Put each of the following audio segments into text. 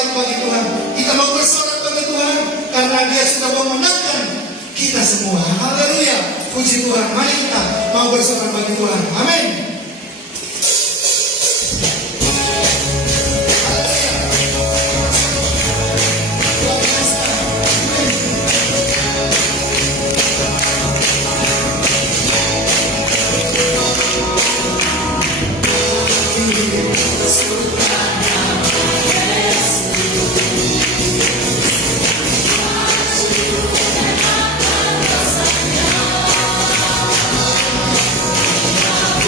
baik bagi Tuhan. Kita mau bersorak bagi Tuhan karena Dia sudah memenangkan kita semua. Haleluya. Puji Tuhan. Mari kita mau bersorak bagi Tuhan. Amin.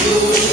You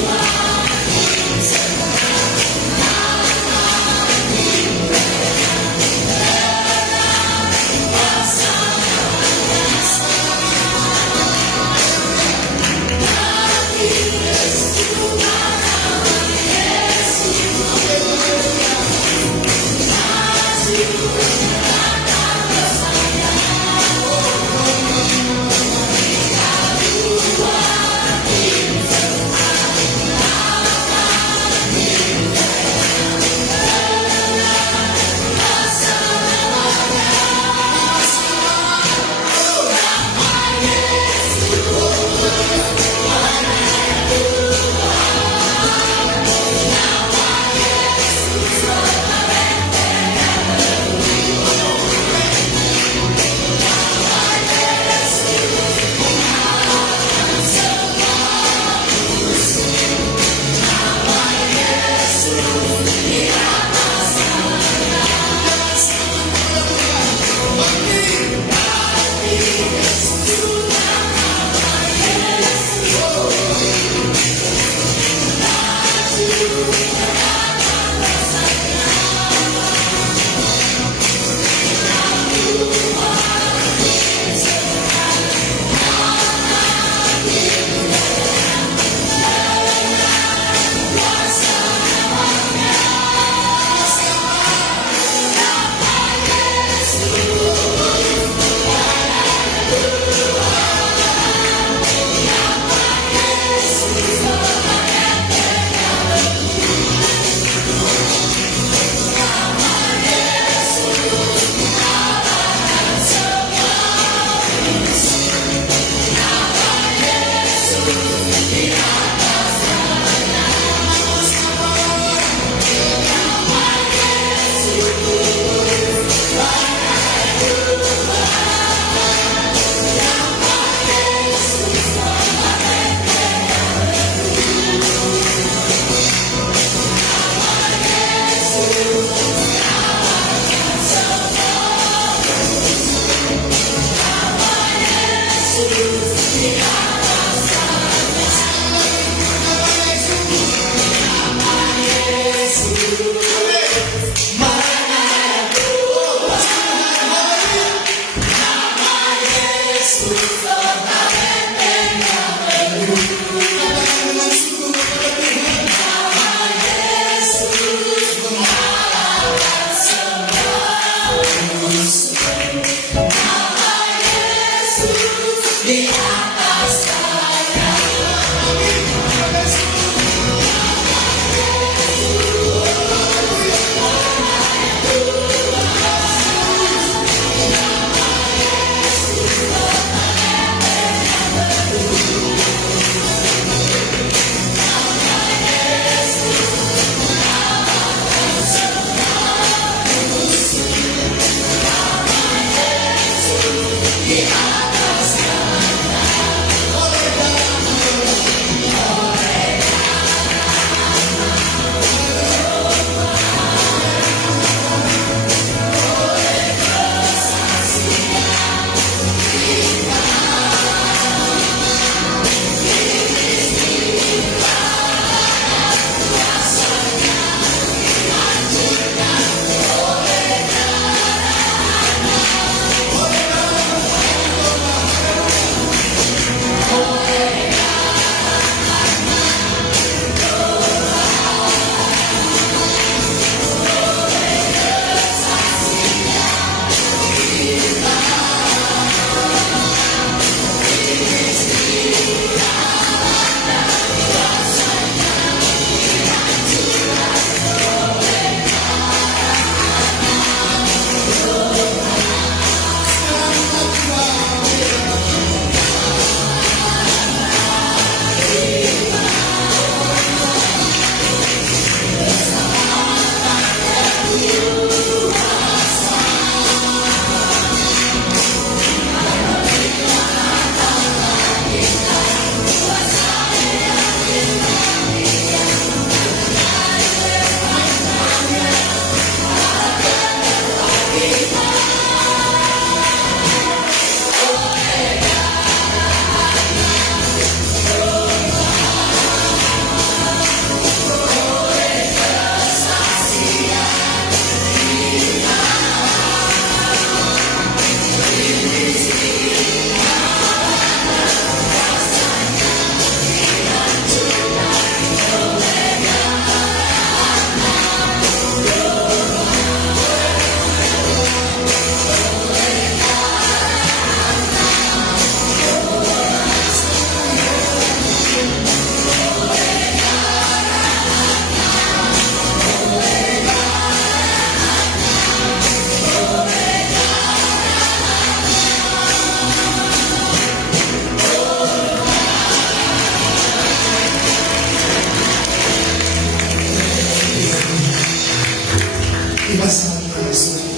akan sebab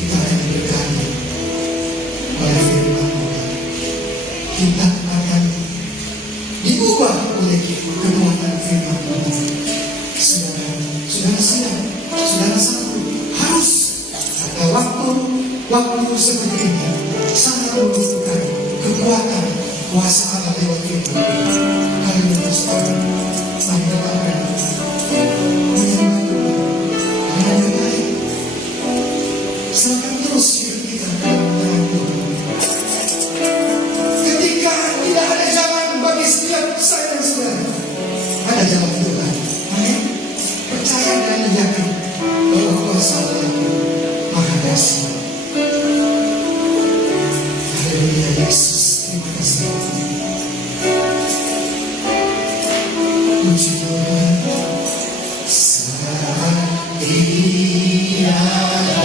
kita akan diberkati oleh firman Tuhan. Kita akan diubah oleh kekuatan firman Tuhan. Saudara siap, saudara sanggup, harus ada waktu seperti ini sangat membutuhkan kekuatan kuasa Allah lewat firman. Haleluya, saudara. Mari kita menyembah Tuhan. Hanya baik. Serahkan terus hidup kita dalam tangan Tuhan. Ketika tidak ada jalan bagi setiap saya dan saudara, ada jalan Tuhan. Amin. Percaya dan yakin bahwa kuasa Allah Maha Dahsyat. Haleluya, Yesus. Terima kasih. Puji Tuhan. Saat Dia ada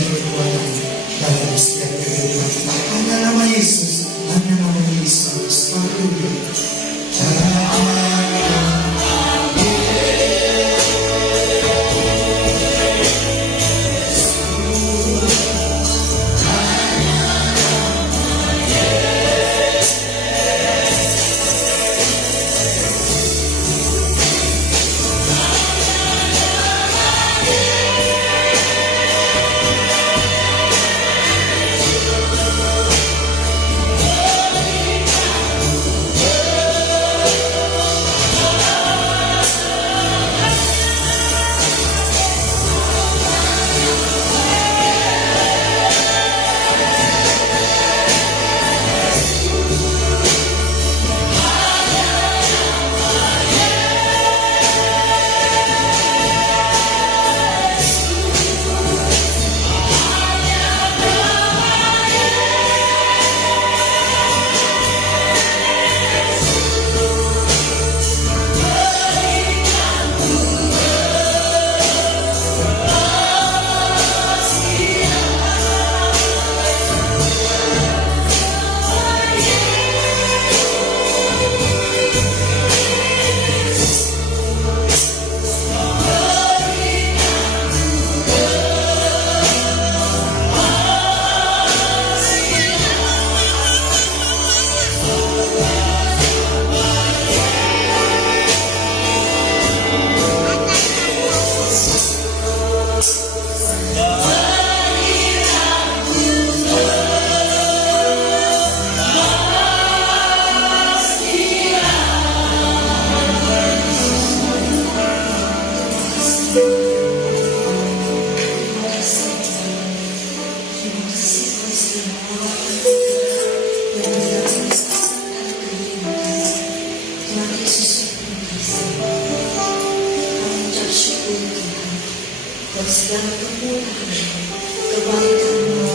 menjadi kekuatan dalam setiap kehidupan kita. Hanya nama Yesus, hanya nama Yesus. Haleluya. Segala kemurahan, kebaikan-Mu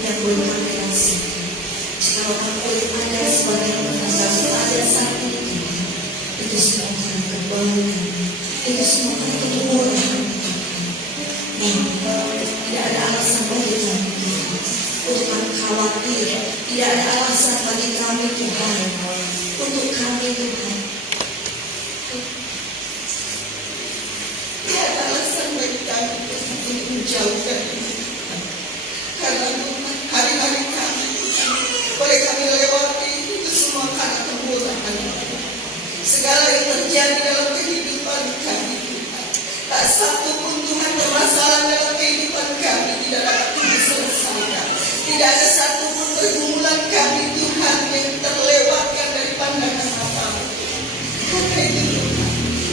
yang boleh kami rasakan. Jika kami boleh ada sebagai kami ada saat ini, itu semua karena kebaikan, itu semua karena kemurahan. Tidak ada alasan bagi kami untuk kami khawatir, tidak ada alasan bagi kami Tuhan, untuk kami Tuhan. Tidak ada alasan bagi kami untuk menjauhkan karena hari-hari kami boleh kami lewati itu semua karena kemurahan. Segala yang terjadi dalam kehidupan kami Tuhan, tak satu pun Tuhan permasalahan dalam kehidupan kami tidak dapat diselesaikan. Tidak ada satu pun pergumulan kami Tuhan yang terlewatkan dari pandangan mata. Karena itu Tuhan,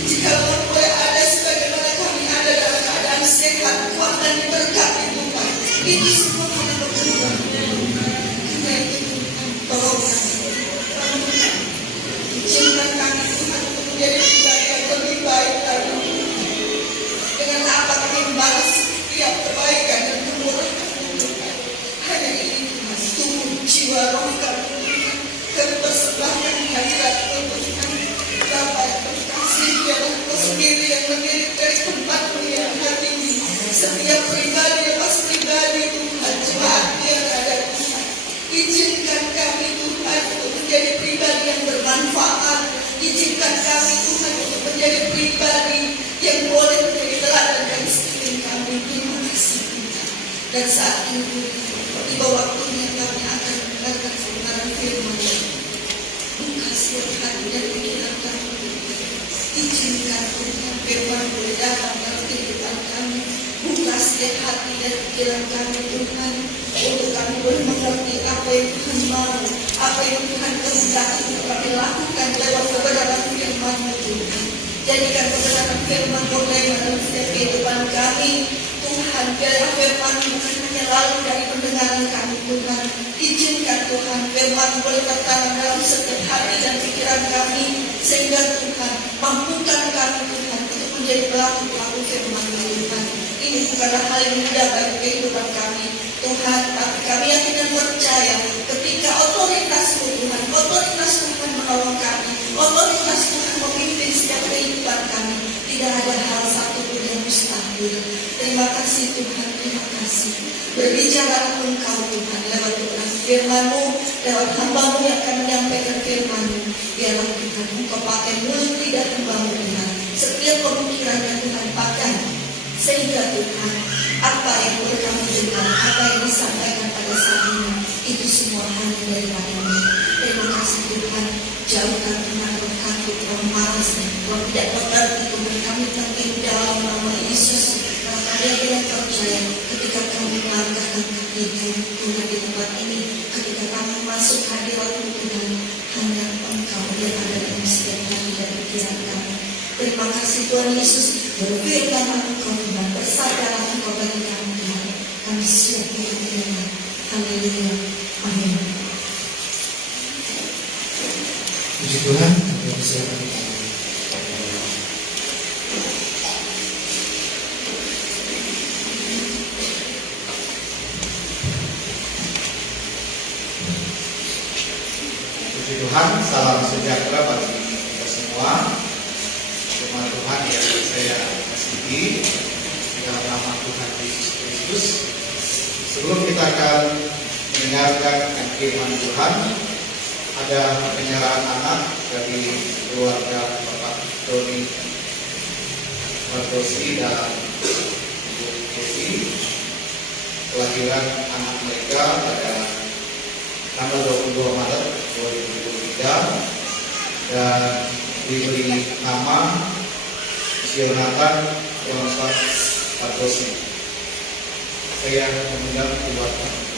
jika boleh ada sebagaimana kami ada dalam keadaan sehat, kuat dan diberkati Tuhan, itu semua karena kemurahan. Karena itu Tuhan, tolong kami, izinkan kami Tuhan untuk menjadi pribadi yang lebih baik lagi. Dengan apa kami membalas setiap kebaikan dan kemurahan Tuhan. Hanya ini Tuhan, tubuh jiwa roh kami Tuhan, kami persembahkan hadirat Tuhan. Bapa yang berkasih, biarlah Kau sendiri yang mendidik dari tempat-Mu yang hati ini. Setiap pribadi lepas pribadi Tuhan, jemaat yang ada Tuhan. Izinkan kami Tuhan untuk menjadi pribadi yang bermanfaat. Izinkan kami Tuhan untuk menjadi pribadi yang boleh menjadi teladan bagi sekeliling kami. Terima kasih Tuhan. Dan saat ini tiba waktunya kami akan mendengarkan kebenaran firman-Mu. Buka setiap hati dan pikiran kami. Izinkan Tuhan firman boleh datang dalam kehidupan kami. Buka setiap hati dan pikiran kami Tuhan, untuk kami boleh mengerti apa yang Tuhan mau, apa yang Tuhan kehendaki untuk kami lakukan lewat kebenaran firman-Mu Tuhan. Jadikan kebenaran firman boleh dalam setiap kehidupan kami Tuhan. Biarlah firman-Mu bukan hanya lalu dari pendengaran kami Tuhan. Izinkan Tuhan firman boleh tertanam dalam setiap hati dan pikiran kami, sehingga Tuhan mampukan kami Tuhan untuk menjadi pelaku-pelaku firman-Mu Tuhan. Ini bukanlah hal yang mudah bagi kehidupan kami Tuhan, tapi kami yakin dan percaya ketika otoritas-Mu Tuhan, otoritas Tuhan menolong kami, otoritas Tuhan memimpin setiap kehidupan kami, tidak ada hal satu pun yang mustahil. Terima kasih Tuhan, terima kasih. Berbicara Engkau Tuhan lewat firman-Mu, lewat hamba-Mu yang akan menyampaikan firman-Mu. Biarlah Tuhan Engkau pakai mulut lidah hamba-Mu Tuhan. Setiap pemikirannya Tuhan pakai. Sehingga Tuhan, apa yang boleh kami dengar, apa yang disampaikan pada saat ini, itu semua hanya daripada-Mu. Terima kasih Tuhan. Jauhkan Tuhan roh takut, roh malas, roh tidak mengerti Tuhan. Kami penting dalam nama Yesus. Karena kami tidak percaya ketika kami melangkahkan kaki kami Tuhan di tempat ini, ketika kami masuk hadirat-Mu Tuhan, hanya Engkau yang ada dalam setiap hati dan pikiran kami. Terima kasih Tuhan Yesus. Berfirmanlah Engkau Tuhan, bersabdalah Engkau bagi kami Tuhan. Kami siap untuk menerima. Haleluya. Amin. Puji Tuhan, kita persilakan kita. Puji Tuhan, salam sejahtera bagi kita semua. Firman Tuhan yang saya kasihi di dalam nama Tuhan Yesus Kristus. Sebelum kita akan mendengarkan firman Tuhan, ada penyerahan anak dari keluarga Bapak Doni Mardosi dan Ibu Kesi. Kelahiran anak mereka pada tanggal 22 Maret 2023 dan diberi nama Sionatan Yonatan Mardosi. Saya mengundang keluarga.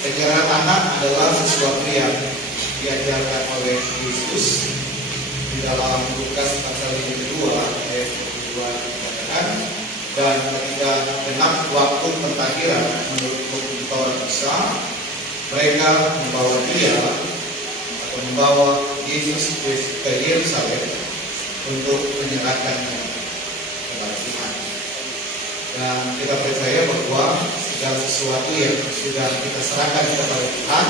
Penyerahan anak adalah sesuatu yang diajarkan oleh Yesus di dalam Lukas pasal 2 ayat 22 dikatakan, dan ketika genap waktu pentahiran menurut hukum Taurat Musa, mereka membawa Yesus ke Yerusalem untuk menyerahkannya kepada Tuhan. Dan kita percaya bahwa segala sesuatu yang sudah kita serahkan kepada Tuhan,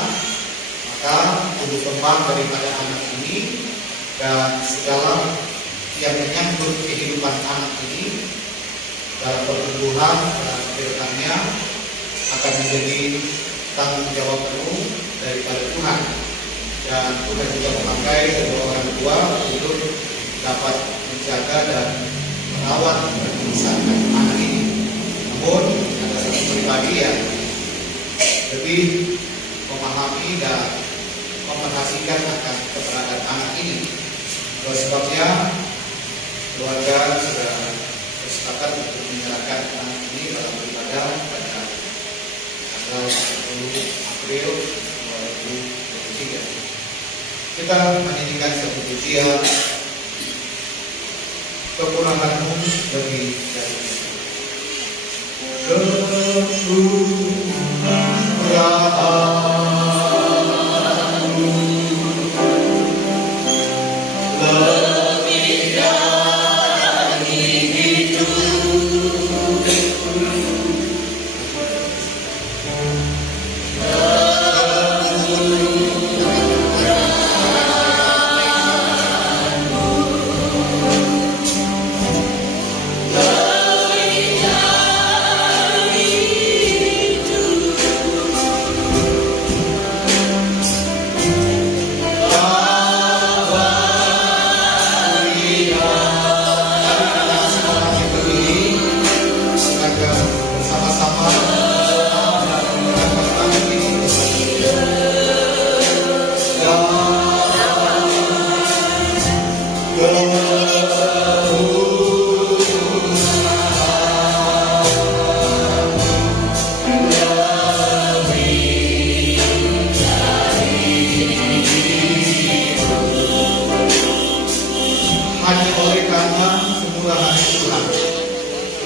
maka tumbuh kembang daripada anak ini dan segala yang menyangkut kehidupan anak ini dalam pertumbuhan dan kedepannya akan menjadi tanggung jawab penuh daripada Tuhan. Dan Tuhan juga memakai kedua orang tua untuk dapat menjaga dan merawat dan membesarkan anak ini. Namun ada satu pribadi yang lebih memahami dan memperhatikan akan keberadaan anak ini. Oleh sebabnya keluarga sudah bersepakat untuk menyerahkan anak ini dalam beribadah pada tanggal 10 April 2023. Kita menyanyikan satu pujian, kepulangan-Mu lebih dari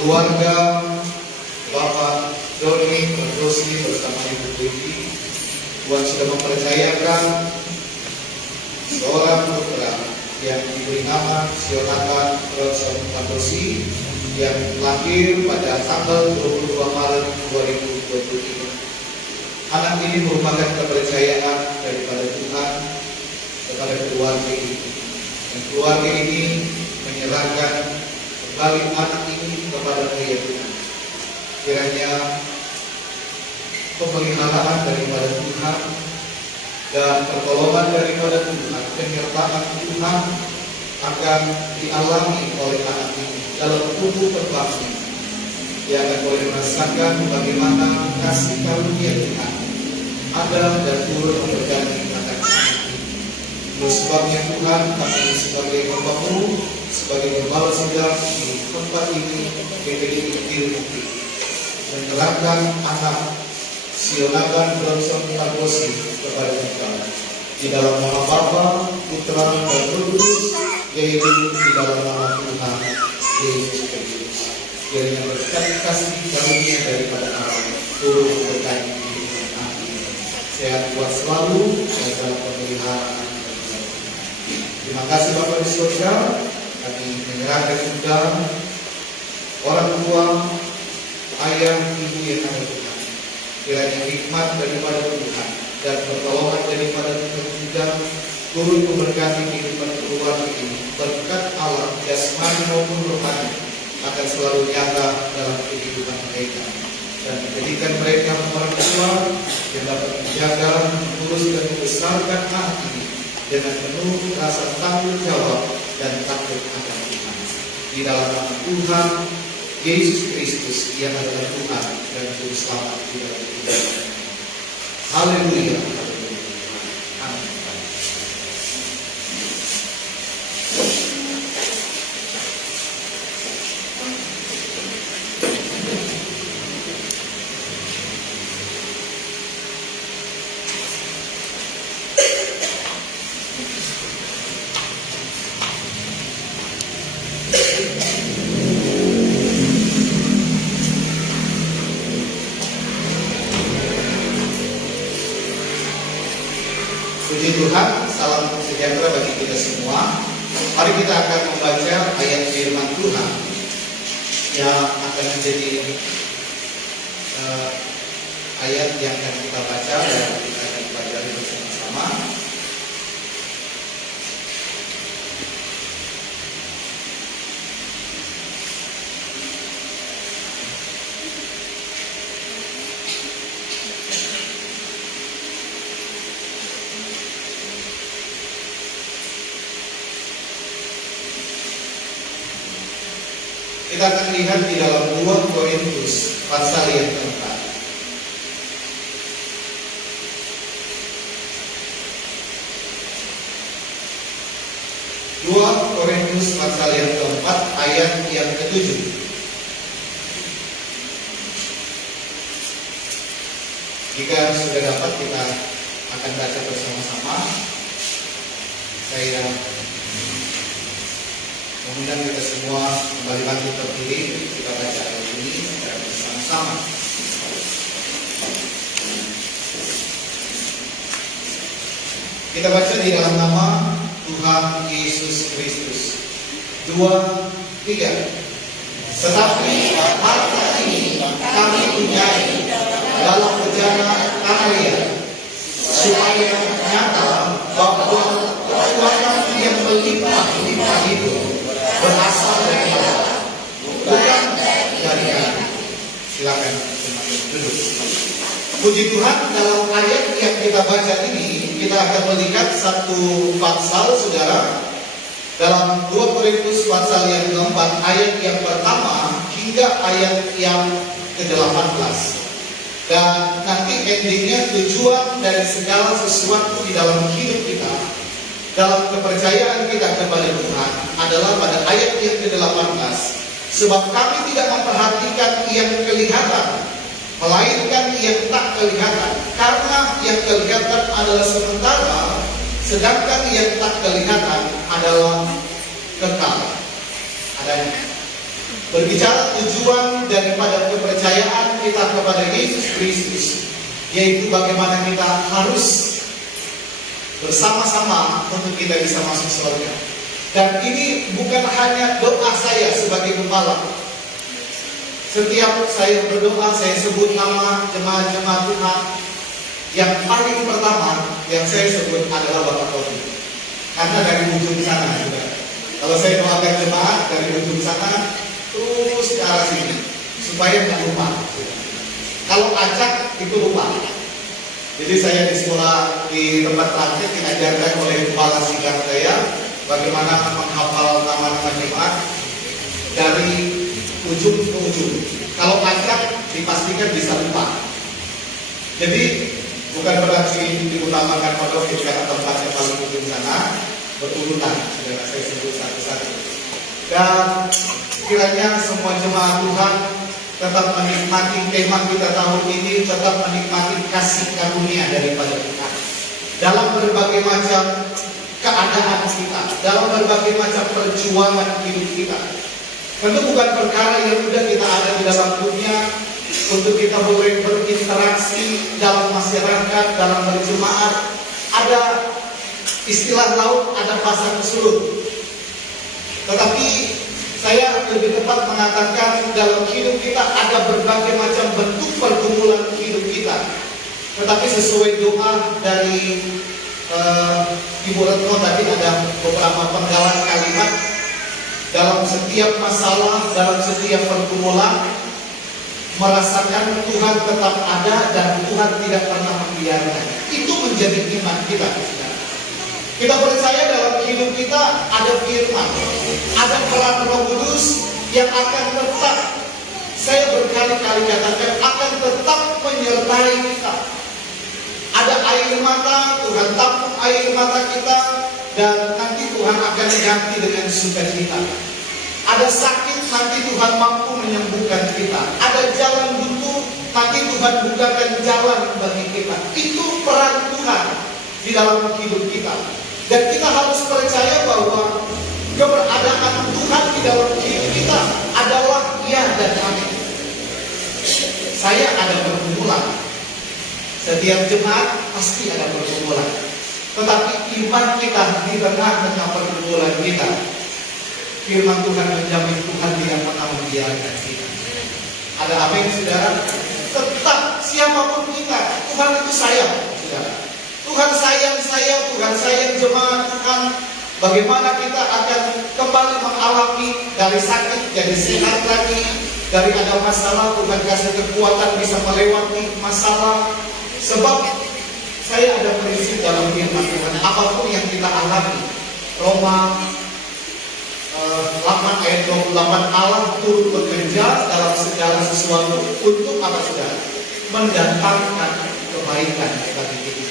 keluarga Bapak Doni Mardosi bersama Ibu Dewi, Tuhan sudah mempercayakan seorang putra yang diberi nama Sionatan Bronson Tantosi yang lahir pada tanggal 22 Maret 2023. Anak ini merupakan kepercayaan daripada Tuhan kepada keluarga ini. Dan keluarga ini menyerahkan kembali anak ini kepada Tuhan. Kiranya pemeliharaan daripada Tuhan dan pertolongan daripada Tuhan, penyertaan Tuhan akan dialami oleh anak ini dalam tubuh terbangnya. Dia akan boleh merasakan bagaimana kasih karunia Tuhan ada dan turut memberkati anak ini. Oleh sebabnya Tuhan, kami sebagai hamba-Mu, sebagai gembala sidang di tempat ini, PPDI Kidul menyerahkan anak Sionatan Bronson Tantosi kepada Tuhan di dalam nama Bapa, Putra, dan Roh Kudus, yaitu di dalam nama Tuhan Yesus Kristus. Kiranya berkat kasih karunia daripada Allah turut memberkati kehidupan anak ini. Sehat kuat selalu dan dalam pemeliharaan. Terima kasih Bapak di surga. Kami menyerahkan juga orang tua, ayah, ibu yang ada Tuhan. Kiranya hikmat daripada Tuhan dan pertolongan daripada Tuhan juga turut memberkati kehidupan keluarga ini. Berkat Allah jasmani maupun rohani akan selalu nyata dalam kehidupan mereka dan menjadikan mereka orang tua yang dapat menjaga, mengurus dan membesarkan anak ini dengan penuh rasa tanggung jawab dan takut akan Tuhan. Di dalam nama Tuhan Yesus Kristus yang adalah Tuhan dan Juru Selamat di dalam hidup. Haleluya. Amin. Puji Tuhan, salam sejahtera bagi kita semua. Mari kita akan membaca ayat firman Tuhan yang akan menjadi ayat yang akan kita baca dan kita akan pelajari bersama-sama. Kita akan lihat di dalam 2 Korintus pasal yang keempat. Korintus pasal yang keempat ayat yang ke-7. Jika sudah dapat, kita akan baca bersama-sama. Saya mengundang kita semua kembali bangkit berdiri. Kita baca ayat ini secara bersama-sama. Kita baca di dalam nama Tuhan Yesus Kristus. 2, 3. Tetapi harta ini kami punyai dalam perjalanan karya, supaya nyata bahwa kekuatan yang melimpah-limpah itu berasal dari Allah, bukan dari kami. Silakan semakin duduk. Puji Tuhan, dalam ayat yang kita baca ini kita akan melihat satu pasal, saudara, dalam 2 Korintus pasal yang keempat ayat yang pertama hingga ayat yang ke-18. Dan nanti endingnya tujuan dari segala sesuatu di dalam hidup kita, dalam kepercayaan kita kepada Tuhan adalah pada ayat yang ke-18. Sebab kami tidak memperhatikan yang kelihatan, melainkan yang tak kelihatan. Karena yang kelihatan adalah sementara, sedangkan yang tak kelihatan adalah kekal adanya. Berbicara tujuan daripada kepercayaan kita kepada Yesus Kristus, yaitu bagaimana kita harus bersama-sama untuk kita bisa masuk surga. Dan ini bukan hanya doa saya sebagai gembala. Setiap saya berdoa, saya sebut nama jemaat-jemaat Tuhan. Yang paling pertama yang saya sebut adalah Bapak Tobi. Karena dari ujung sana juga. Kalau saya doakan jemaat dari ujung sana terus ke arah sini, supaya nggak lupa. Kalau acak itu lupa. Jadi saya di sekolah di tempat praktek diajarkan oleh kepala sidang saya bagaimana menghafal nama-nama jemaat dari ujung ke ujung. Kalau acak dipastikan bisa lupa. Jadi bukan berarti diutamakan pada karena tempat yang paling ujung sana berurutan. Sudah saya sebut satu-satu. Dan kiranya semua jemaat Tuhan tetap menikmati kemah kita tahun ini, tetap menikmati kasih karunia daripada Tuhan dalam berbagai macam keadaan kita, dalam berbagai macam perjuangan hidup kita. Tentu bukan perkara yang mudah kita ada di dalam dunia untuk kita boleh berinteraksi dalam masyarakat, dalam berjemaat. Ada istilah laut, ada pasang surut. Tetapi saya lebih tepat mengatakan dalam hidup kita ada berbagai macam bentuk pergumulan hidup kita. Tetapi sesuai doa dari Ibu Retno tadi ada beberapa penggalan kalimat. Dalam setiap masalah, dalam setiap pergumulan, merasakan Tuhan tetap ada dan Tuhan tidak pernah membiarkan. Itu menjadi iman kita. Kita percaya dalam hidup kita ada firman, ada peran Roh Kudus yang akan tetap, saya berkali-kali katakan, akan tetap menyertai kita. Ada air mata, Tuhan tampung air mata kita, dan nanti Tuhan akan ganti dengan sukacita. Ada sakit, nanti Tuhan mampu menyembuhkan kita. Ada jalan buntu, nanti Tuhan bukakan jalan bagi kita. Itu peran Tuhan di dalam hidup kita. Dan kita harus percaya bahwa keberadaan Tuhan di dalam hidup kita adalah ya dan amin. Saya ada pergumulan. Setiap jemaat pasti ada pergumulan. Tetapi iman kita di tengah-tengah pergumulan kita, firman Tuhan menjamin Tuhan tidak pernah membiarkan kita. Ada apa yang saudara? Tetap siapapun kita, Tuhan itu sayang, saudara. Tuhan sayang saya, Tuhan sayang jemaat Tuhan. Bagaimana kita akan kembali mengalami dari sakit jadi sehat lagi, dari ada masalah Tuhan kasih kekuatan bisa melewati masalah. Sebab saya ada prinsip dalam firman Tuhan, apapun yang kita alami, Roma 8 ayat 28, Allah turut bekerja dalam segala sesuatu untuk apa saudara? Mendatangkan kebaikan bagi kita.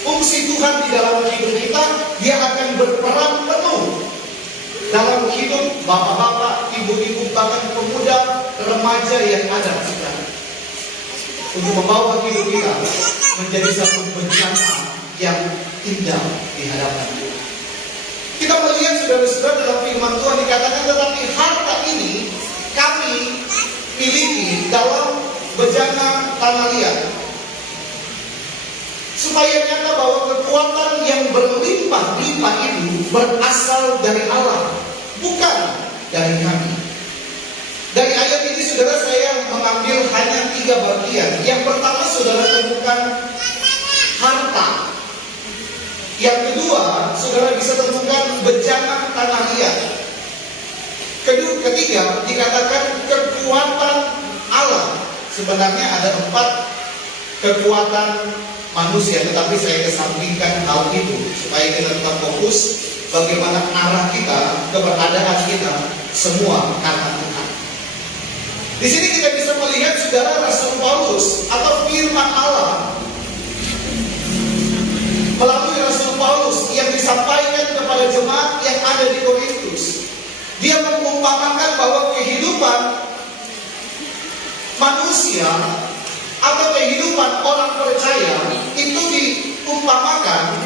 Fungsi Tuhan di dalam hidup kita, Dia akan berperan penuh dalam hidup bapak-bapak, ibu-ibu, bahkan pemuda, remaja yang ada saudara, untuk membawa hidup kita menjadi satu bencana yang indah di hadapan Tuhan. Kita melihat saudara-saudara dalam firman Tuhan dikatakan, tetapi harta ini kami miliki dalam bejana tanah liat, supaya nyata bahwa kekuatan yang berlimpah-limpah itu berasal dari Allah, bukan dari kami. Dari ayat ini saudara saya mengambil hanya 3 bagian. Yang pertama saudara temukan harta. Yang kedua saudara bisa temukan bejana tanah liat. Ketiga dikatakan kekuatan Allah. Sebenarnya ada 4 kekuatan manusia, tetapi saya kesampingkan hal itu supaya kita tetap fokus bagaimana arah kita, keberadaan kita semua karena Tuhan. Di sini kita bisa melihat saudara Rasul Paulus atau firman Allah melalui Rasul Paulus yang disampaikan kepada jemaat yang ada di Korintus. Dia mengumpamakan bahwa kehidupan manusia atau kehidupan orang percaya itu diumpamakan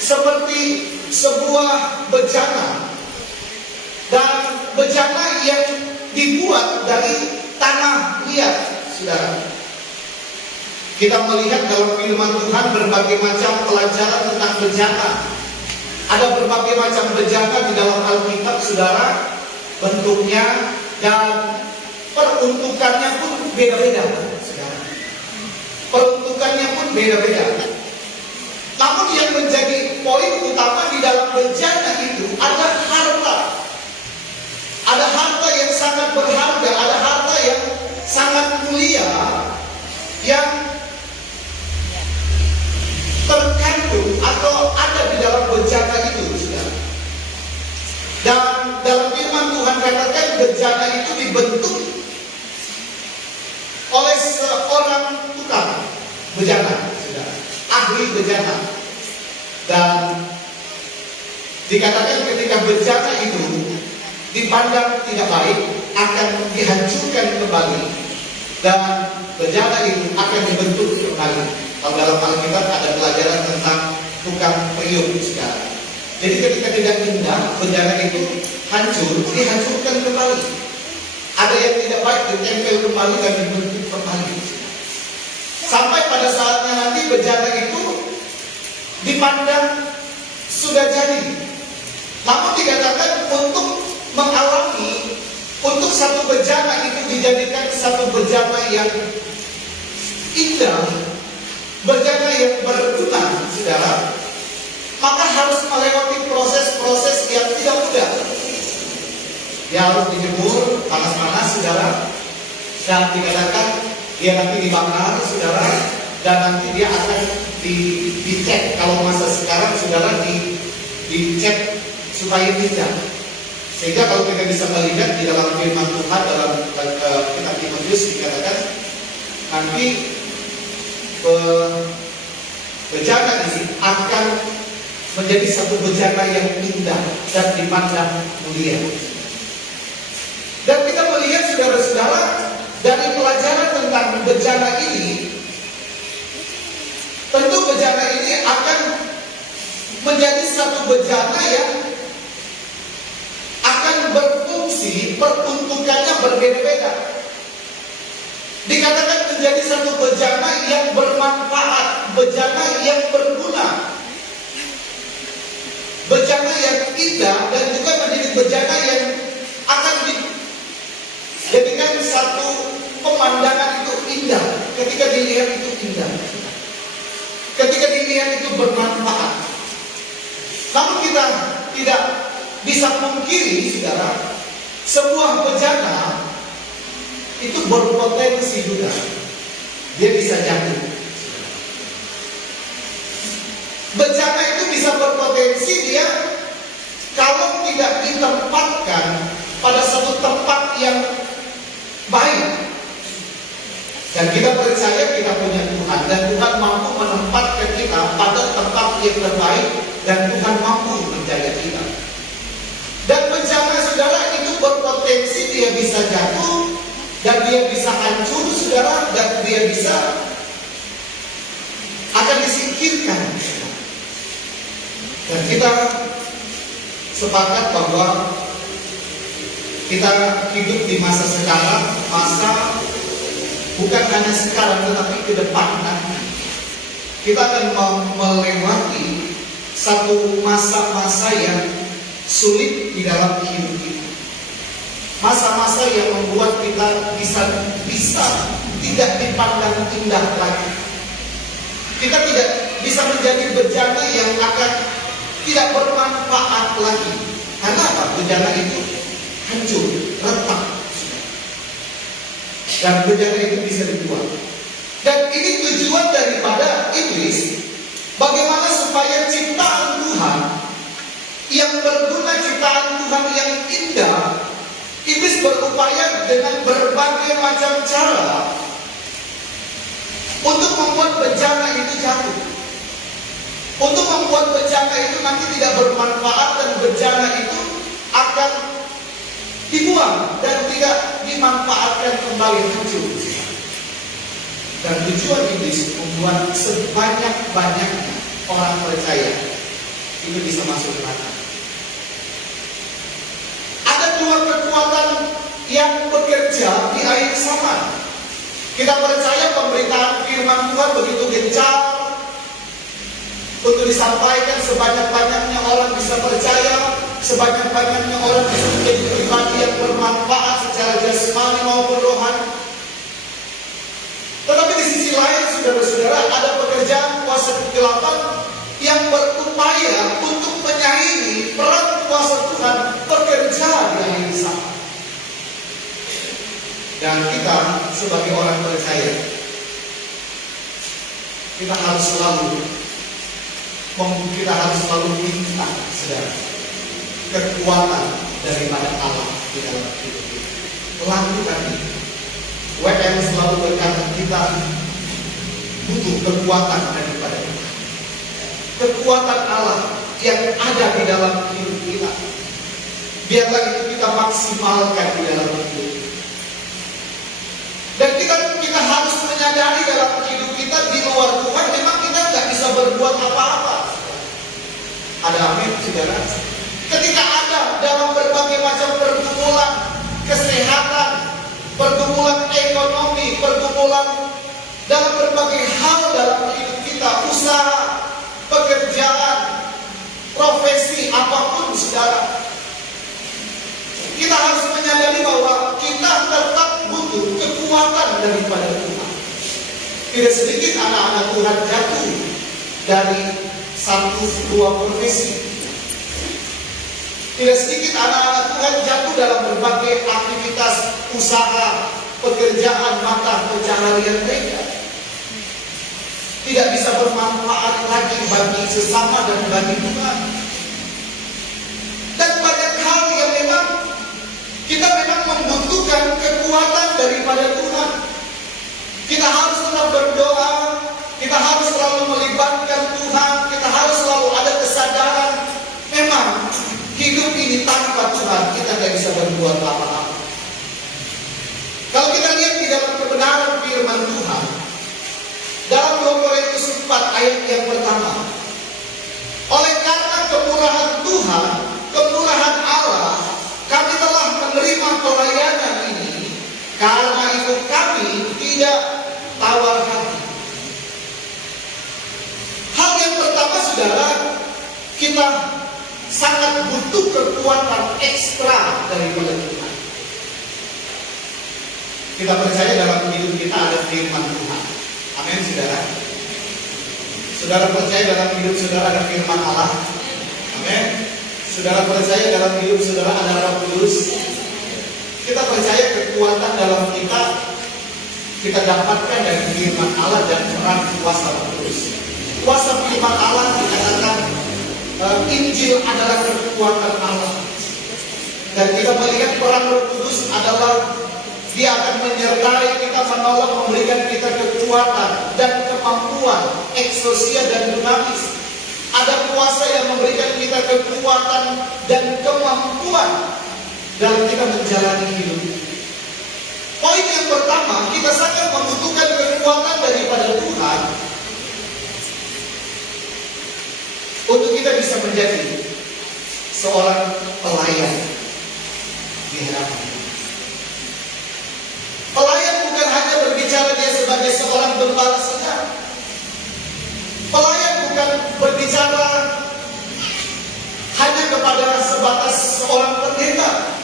seperti sebuah bejana, dan bejana yang dibuat dari tanah liat, saudara. Kita melihat dalam firman Tuhan berbagai macam pelajaran tentang bejana. Ada berbagai macam bejana di dalam Alkitab, saudara, bentuknya dan peruntukannya pun beda-beda, saudara. Peruntukannya pun beda-beda. Namun yang menjadi poin utama di dalam bejana itu ada harta. Ada harta yang sangat berharga, ada harta yang sangat mulia yang terkandung atau ada di dalam bejana itu, saudara. Dan dalam firman Tuhan katakan bejana itu dibentuk oleh seorang tukang bejana, saudara, ahli bejana. Dan dikatakan ketika bejana itu dipandang tidak baik, akan dihancurkan kembali, dan bejana itu akan dibentuk kembali. Kalau dalam Alkitab ada pelajaran tentang tukang periuk, saudara. Jadi ketika tidak indah, bejana itu hancur, dihancurkan kembali. Ada yang tidak baik, ditempel kembali dan dibentuk kembali. Sampai pada saatnya nanti bejana itu dipandang sudah jadi. Namun dikatakan untuk mengalami, untuk satu bejana itu dijadikan satu bejana yang indah, bejana yang berguna, saudara, maka harus melewati proses-proses yang tidak mudah. Dia harus dijemur panas-panas, saudara, dan dikatakan dia nanti dibakar, saudara, dan nanti dia akan dicek. Kalau masa sekarang, saudara, dicek supaya tidak. Sehingga kalau kita bisa melihat di dalam firman Tuhan dalam kitab Timotius dikatakan nanti bejana ini akan menjadi satu bejana yang indah dan dipandang mulia. Dan kita melihat, saudara-saudara, dari pelajaran tentang bejana ini, tentu bejana ini akan menjadi satu bejana yang akan berfungsi, peruntukannya berbeda-beda. Dikatakan menjadi satu bejana yang bermanfaat, bejana yang berguna, bejana yang indah, dan juga menjadi bejana yang akan dijadikan satu pemandangan itu indah. Ketika dilihat itu indah, ketika dilihat itu bermanfaat. Namun kita tidak bisa mungkiri, saudara, sebuah bejana itu berpotensi juga dia bisa jatuh. Bejana itu bisa berpotensi dia kalau tidak ditempatkan pada satu tempat yang baik. Dan kita percaya kita punya Tuhan, dan Tuhan mampu menempatkan kita pada tempat yang terbaik, dan Tuhan mampu menjaga kita. Dan bejana, saudara, itu berpotensi dia bisa jatuh, dan dia bisa hancur, saudara, dan dia bisa akan disingkirkan. Dan kita sepakat bahwa kita hidup di masa sekarang, masa bukan hanya sekarang tetapi ke depan nanti. Kita akan melewati satu masa-masa yang sulit di dalam hidup kita. Masa-masa yang membuat kita bisa tidak dipandang indah lagi. Kita tidak bisa menjadi bejana yang akan tidak bermanfaat lagi. Karena apa? Bejana itu hancur, retak. Dan bejana itu bisa dibuang. Dan ini tujuan daripada iblis, bagaimana supaya ciptaan Tuhan yang berguna, ciptaan Tuhan yang indah, iblis berupaya dengan berbagai macam cara untuk membuat bejana itu jatuh, untuk membuat bejana itu nanti tidak bermanfaat, dan bejana itu akan dibuang dan tidak dimanfaatkan kembali, hancur. Dan tujuan iblis membuat sebanyak-banyaknya orang percaya itu bisa masuk neraka. Ada dua kekuatan yang bekerja di akhir zaman. Kita percaya pemberitaan firman Tuhan begitu gencar, untuk disampaikan, sebanyak-banyaknya orang bisa percaya, sebanyak-banyaknya orang bisa menjadi pribadi yang bermanfaat secara jasmani maupun rohani. Tetapi di sisi lain, saudara-saudara, ada pekerjaan kuasa kegelapan yang berupaya untuk menyaingi peran kuasa Tuhan bekerja di akhir zaman. Dan kita sebagai orang percaya, kita harus selalu minta, saudara, kekuatan daripada Allah di dalam hidup kita. Lakukan itu. WM selalu berkata kita butuh kekuatan daripada Tuhan. Kekuatan Allah yang ada di dalam hidup kita. Biarlah itu kita maksimalkan di dalam hidup. Dan kita harus menyadari dalam hidup kita di luar Tuhan memang kita nggak bisa berbuat apa-apa. Ada amin, saudara? Ketika ada dalam berbagai macam pergumulan kesehatan, pergumulan ekonomi, pergumulan dalam berbagai hal dalam hidup kita, usaha, pekerjaan, profesi, apapun, saudara, kita harus menyadari bahwa kita tetap butuh kekuatan daripada Tuhan. Tidak sedikit anak-anak Tuhan jatuh dari satu dua profesi. Tidak sedikit anak-anak Tuhan jatuh dalam berbagai aktivitas usaha, pekerjaan, mata pencaharian mereka. Tidak bisa bermanfaat lagi bagi sesama dan bagi Tuhan. Dan banyak hal yang memang kita membutuhkan kekuatan daripada Tuhan. Kita harus tetap berdoa, kita harus selalu melibatkan Tuhan, kita harus selalu ada kesadaran. Memang hidup ini tanpa Tuhan kita tidak bisa berbuat apa-apa. Kalau kita lihat di dalam kebenaran firman Tuhan, dalam 2 Korintus 4 ayat yang pertama, oleh karena kemurahan Tuhan, kemurahan Allah, kami telah menerima pelayanan ini. Karena itu kami tidak tawar hati. Hal yang pertama, saudara, kita sangat butuh kekuatan ekstra daripada Tuhan. Kita percaya dalam hidup kita ada firman Tuhan. Amin, saudara. Saudara percaya dalam hidup saudara ada firman Allah. Amin. Saudara percaya dalam hidup saudara ada Roh Kudus. Kita percaya kekuatan dalam kita dapatkan dari firman Allah dan peran kuasa Roh Kudus. Kuasa firman Allah dikatakan Injil adalah kekuatan Allah. Dan kita melihat peran Roh Kudus adalah Dia akan menyertai kita, menolong, memberikan kita kekuatan dan kemampuan eksosia dan dinamis. Ada kuasa yang memberikan kita kekuatan dan kemampuan dalam kita menjalani hidup. Poin yang pertama, kita sangat membutuhkan kekuatan daripada Tuhan untuk kita bisa menjadi seorang pelayan di hadapan Tuhan. Pelayan bukan hanya berbicara dia sebagai seorang gembala sedang. Pelayan bukan berbicara hanya kepada sebatas seorang pendeta.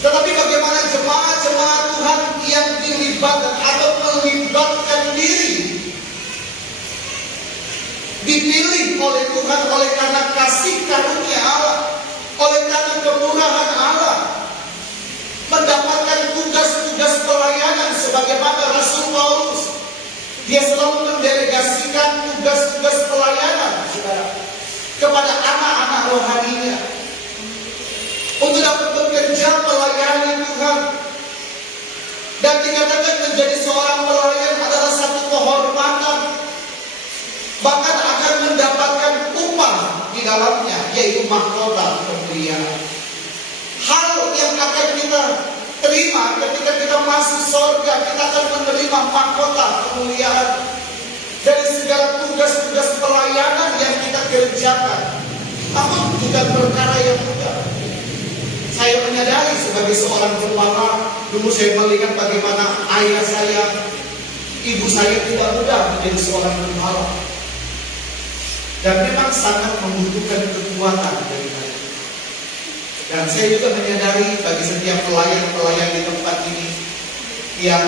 Tetapi bagaimana jemaat-jemaat Tuhan yang dilibatkan atau melibatkan diri, dipilih oleh Tuhan oleh karena kasih karunia Allah, oleh karena kemurahan Allah, mendapatkan tugas-tugas pelayanan sebagaimana Rasul Paulus. Dia selalu mendelegasikan tugas-tugas pelayanan, saudara, kepada anak-anak rohaninya untuk dapat bekerja melayani Tuhan. Dan dikatakan menjadi seorang pelayan adalah satu kehormatan, bahkan akan mendapatkan upah di dalamnya, yaitu mahkota kemuliaan. Hal yang akan kita terima ketika kita masuk surga, kita akan menerima mahkota kemuliaan dari segala tugas-tugas pelayanan yang kita kerjakan. Namun bukan perkara yang mudah. Saya menyadari sebagai seorang gembala, dulu saya melihat bagaimana ayah saya, ibu saya tidak mudah menjadi seorang gembala. Dan memang sangat membutuhkan kekuatan dari Tuhan. Dan saya juga menyadari bagi setiap pelayan-pelayan di tempat ini yang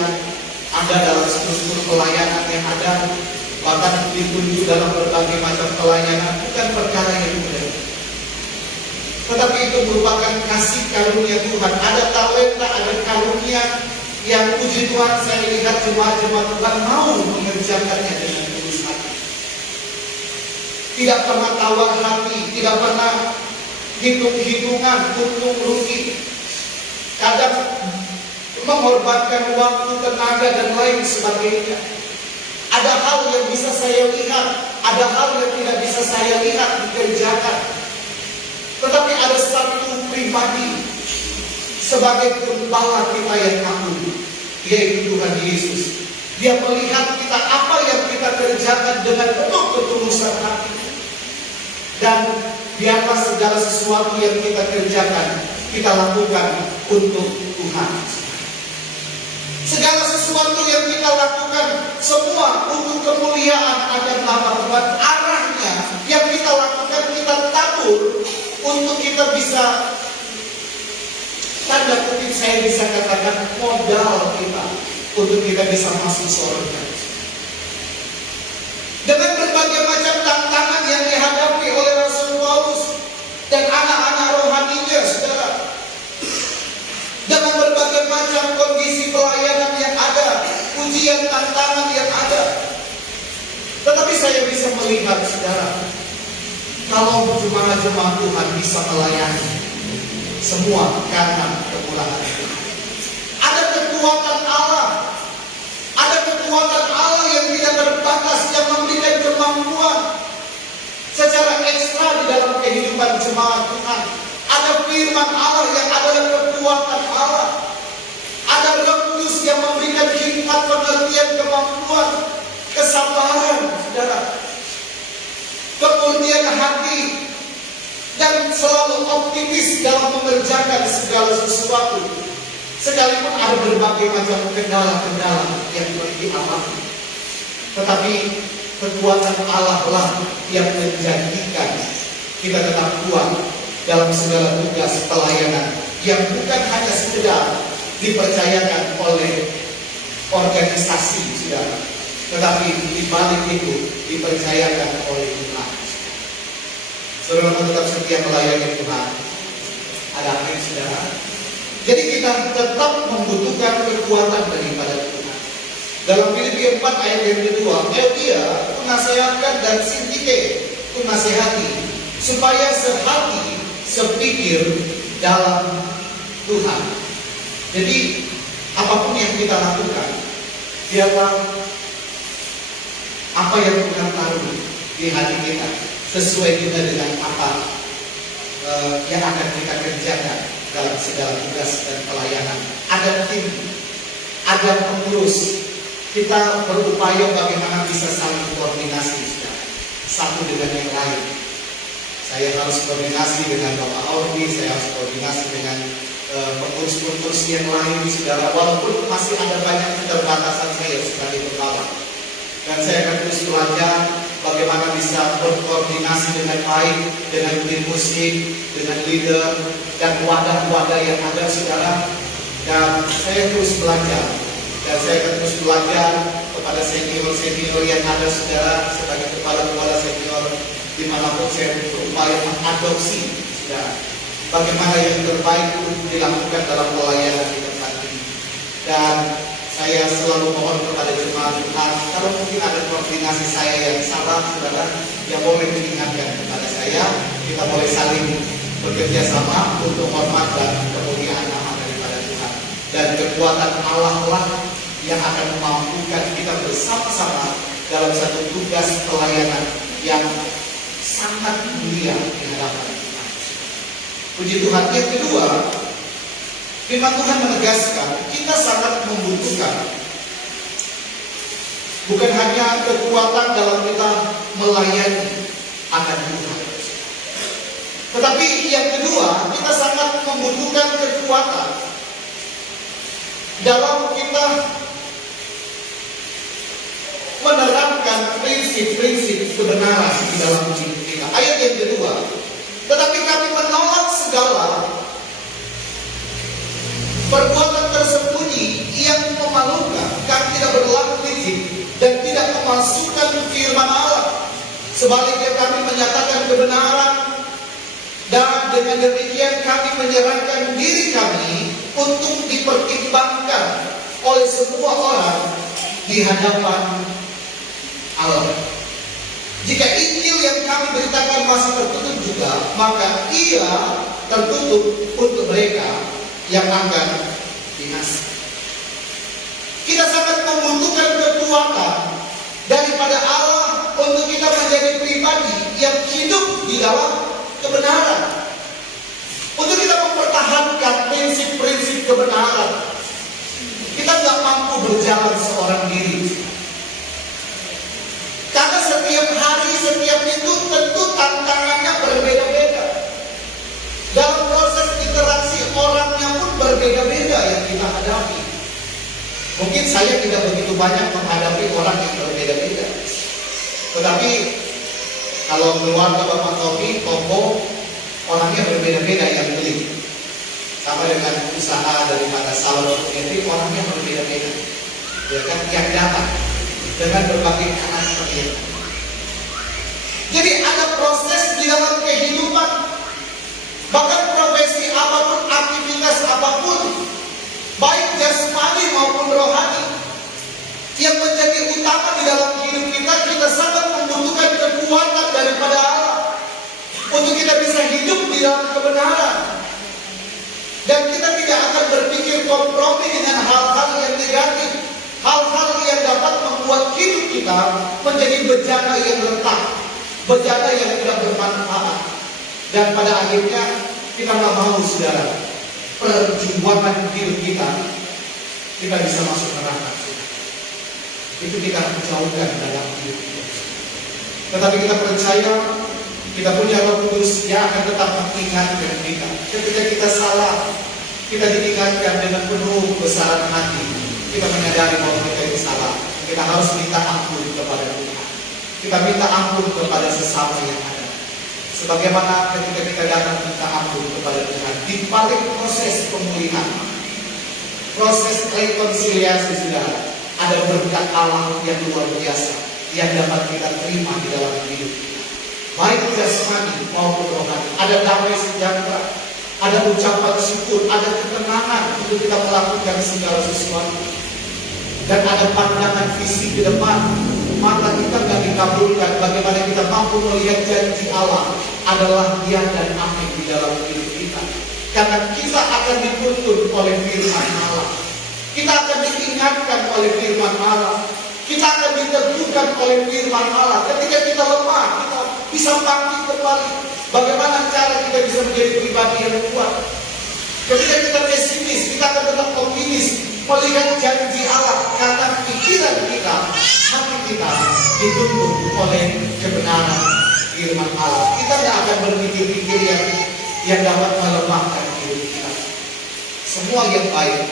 ada dalam struktur pelayanan yang ada, bahkan ditunjuk dalam berbagai macam pelayanan, bukan perkara yang mudah. Tetapi itu merupakan kasih karunia Tuhan. Ada talenta, ada karunia yang puji Tuhan saya lihat jemaat-jemaat Tuhan mau mengerjakannya dengan tulus hati. Tidak pernah tawar hati, tidak pernah hitung-hitungan, untung rugi. Kadang mengorbankan waktu, tenaga, dan lain sebagainya. Ada hal yang bisa saya lihat, ada hal yang tidak bisa saya lihat dikerjakan. Tetapi ada satu pribadi sebagai gembala kita yang agung, yaitu Tuhan Yesus. Dia melihat kita apa yang kita kerjakan dengan penuh ketulusan hati. Dan biarlah segala sesuatu yang kita kerjakan, kita lakukan untuk Tuhan. Segala sesuatu yang kita lakukan, semua untuk kemuliaan akan nama Tuhan. Arahnya yang kita lakukan, kita tabur untuk kita bisa, tanda kutip saya bisa katakan, modal kita untuk kita bisa masuk surga. Dengan berbagai macam tantangan yang dihadapi oleh Rasul Paulus dan anak-anak rohaninya, saudara. Dengan berbagai macam kondisi pelayanan yang ada, ujian tantangan yang ada. Tetapi saya bisa melihat, saudara, kalau jemaat-jemaat Tuhan bisa melayani semua karena kemurahan Tuhan. Ada kekuatan Allah. Ada kekuatan Allah yang tidak terbatas, yang memberikan kemampuan secara ekstra di dalam kehidupan jemaat Tuhan. Ada firman Allah yang adalah kekuatan Allah. Ada Roh Kudus yang memberikan hikmat, pengertian, kemampuan, kesabaran, saudara, kemurnian hati, dan selalu optimis dalam mengerjakan segala sesuatu. Sekalipun ada berbagai macam kendala-kendala yang dialami, tetapi kekuatan Allah lah yang menjadikan kita tetap kuat dalam segala tugas pelayanan yang bukan hanya sekedar dipercayakan oleh organisasi, saudara, tetapi di balik itu dipercayakan oleh Tuhan. Saudara tetap setia melayani Tuhan. Ada amin, saudara. Jadi kita tetap membutuhkan kekuatan daripada Tuhan. Dalam Filipi 4 ayat yang kedua, Eudia menasihatkan dan Sintike menasihati supaya sehati sepikir dalam Tuhan. Jadi apapun yang kita lakukan, biarlah apa yang Tuhan taruh di hati kita sesuai juga dengan apa yang akan kita kerjakan dalam segala tugas dan pelayanan. Ada tim, ada pengurus. Kita berupaya bagaimana bisa saling koordinasi satu dengan yang lain. Saya harus koordinasi dengan Bapak Audi, saya harus koordinasi dengan pengurus-pengurus yang lain, saudara. Walaupun masih ada banyak keterbatasan saya sebagai pengawal. Dan saya akan terus belajar bagaimana bisa berkoordinasi dengan baik dengan tim musik, dengan leader, dan wadah-wadah yang ada, saudara. Dan saya terus belajar. Dan saya akan terus belajar kepada senior-senior yang ada, saudara, sebagai kepala-kepala senior dimanapun saya berupaya mengadopsi, saudara, bagaimana yang terbaik untuk dilakukan dalam pelayanan di tempat ini. Dan saya selalu mohon kepada jemaat Tuhan, kalau mungkin ada koordinasi saya yang salah, saudara, yang boleh diingatkan kepada saya. Kita boleh saling bekerja sama untuk hormat dan kemuliaan nama daripada Tuhan. Dan kekuatan Allah lah yang akan memampukan kita bersama-sama dalam satu tugas pelayanan yang sangat mulia di hadapan Tuhan. Puji Tuhan. Yang kedua, firman Tuhan menegaskan kita sangat membutuhkan bukan hanya kekuatan dalam kita melayani akan Tuhan, tetapi yang kedua, kita sangat membutuhkan kekuatan dalam kita menerapkan prinsip-prinsip kebenaran di dalam hidup kita. Ayat yang kedua, tetapi kami menolak segala perbuatan tersembunyi yang memalukan. Kami tidak berlaku licik dan tidak memasukkan firman Allah. Sebaliknya kami menyatakan kebenaran, dan dengan demikian kami menyerahkan diri kami untuk dipertimbangkan oleh semua orang di hadapan Allah. Jika Injil yang kami beritakan masih tertutup juga, maka ia tertutup untuk mereka yang akan binasa. Kita sangat membutuhkan kekuatan daripada Allah untuk kita menjadi pribadi yang hidup di dalam kebenaran. Untuk kita mempertahankan prinsip-prinsip kebenaran. Kita tidak mampu berjalan seorang diri. Karena setiap hari, setiap minggu tentu tantangannya berbeda-beda. Dalam proses interaksi orangnya pun berbeda-beda yang kita hadapi. Mungkin saya tidak begitu banyak menghadapi orang yang berbeda-beda. Tetapi kalau keluarga Bapak Topi, Koko, orangnya berbeda-beda yang beli. Sama dengan usaha daripada salon estetik, orangnya berbeda-beda. Ya kan, yang datang dengan berbagai karakter. Jadi ada proses di dalam kehidupan, bahkan profesi apapun, aktivitas apapun, baik jasmani maupun rohani, yang menjadi utama di dalam hidup kita, kita sangat membutuhkan kekuatan daripada Allah untuk kita bisa hidup di dalam kebenaran. Dan kita tidak akan berpikir kompromi dengan hal-hal yang negatif, hal-hal yang dapat membuat hidup kita menjadi bejana yang retak, bejana yang tidak bermanfaat. Dan pada akhirnya kita nggak mau, saudara, perjuangan hidup kita bisa masuk neraka. Itu kita jauhkan dalam hidup kita. Tetapi kita percaya kita punya Roh Kudus yang akan tetap mengingatkan kita. Ketika kita salah, kita diingatkan dengan penuh kebesaran hati. Kita menyadari bahwa kita itu salah. Kita harus minta ampun kepada Tuhan. Kita minta ampun kepada sesama yang ada. Sebagaimana ketika kita datang minta ampun kepada Tuhan, di balik proses pemulihan, proses rekonsiliasi, saudara, ada berkat Allah yang luar biasa yang dapat kita terima di dalam hidup kita. Baik jasmani maupun rohani. Ada damai sejahtera, ada ucapan syukur, ada ketenangan untuk kita melakukan segala sesuatu. Dan ada pandangan visi ke depan. Mata kita tidak dikabulkan. Bagaimana kita mampu melihat janji Allah adalah dia dan amin di dalam hidup kita. Karena kita akan dituntun oleh firman Allah. Kita akan diingatkan oleh firman Allah. Kita akan diteguhkan oleh firman Allah. Ketika kita lemah, kita bisa bangkit kembali. Bagaimana cara kita bisa menjadi pribadi yang kuat? Ketika kita pesimis, kita akan tetap optimis melihat janji Allah. Karena pikiran kita, hati kita dituntun oleh kebenaran firman Allah. Kita tidak akan berpikir-pikir yang dapat melemahkan hidup kita. Semua yang baik,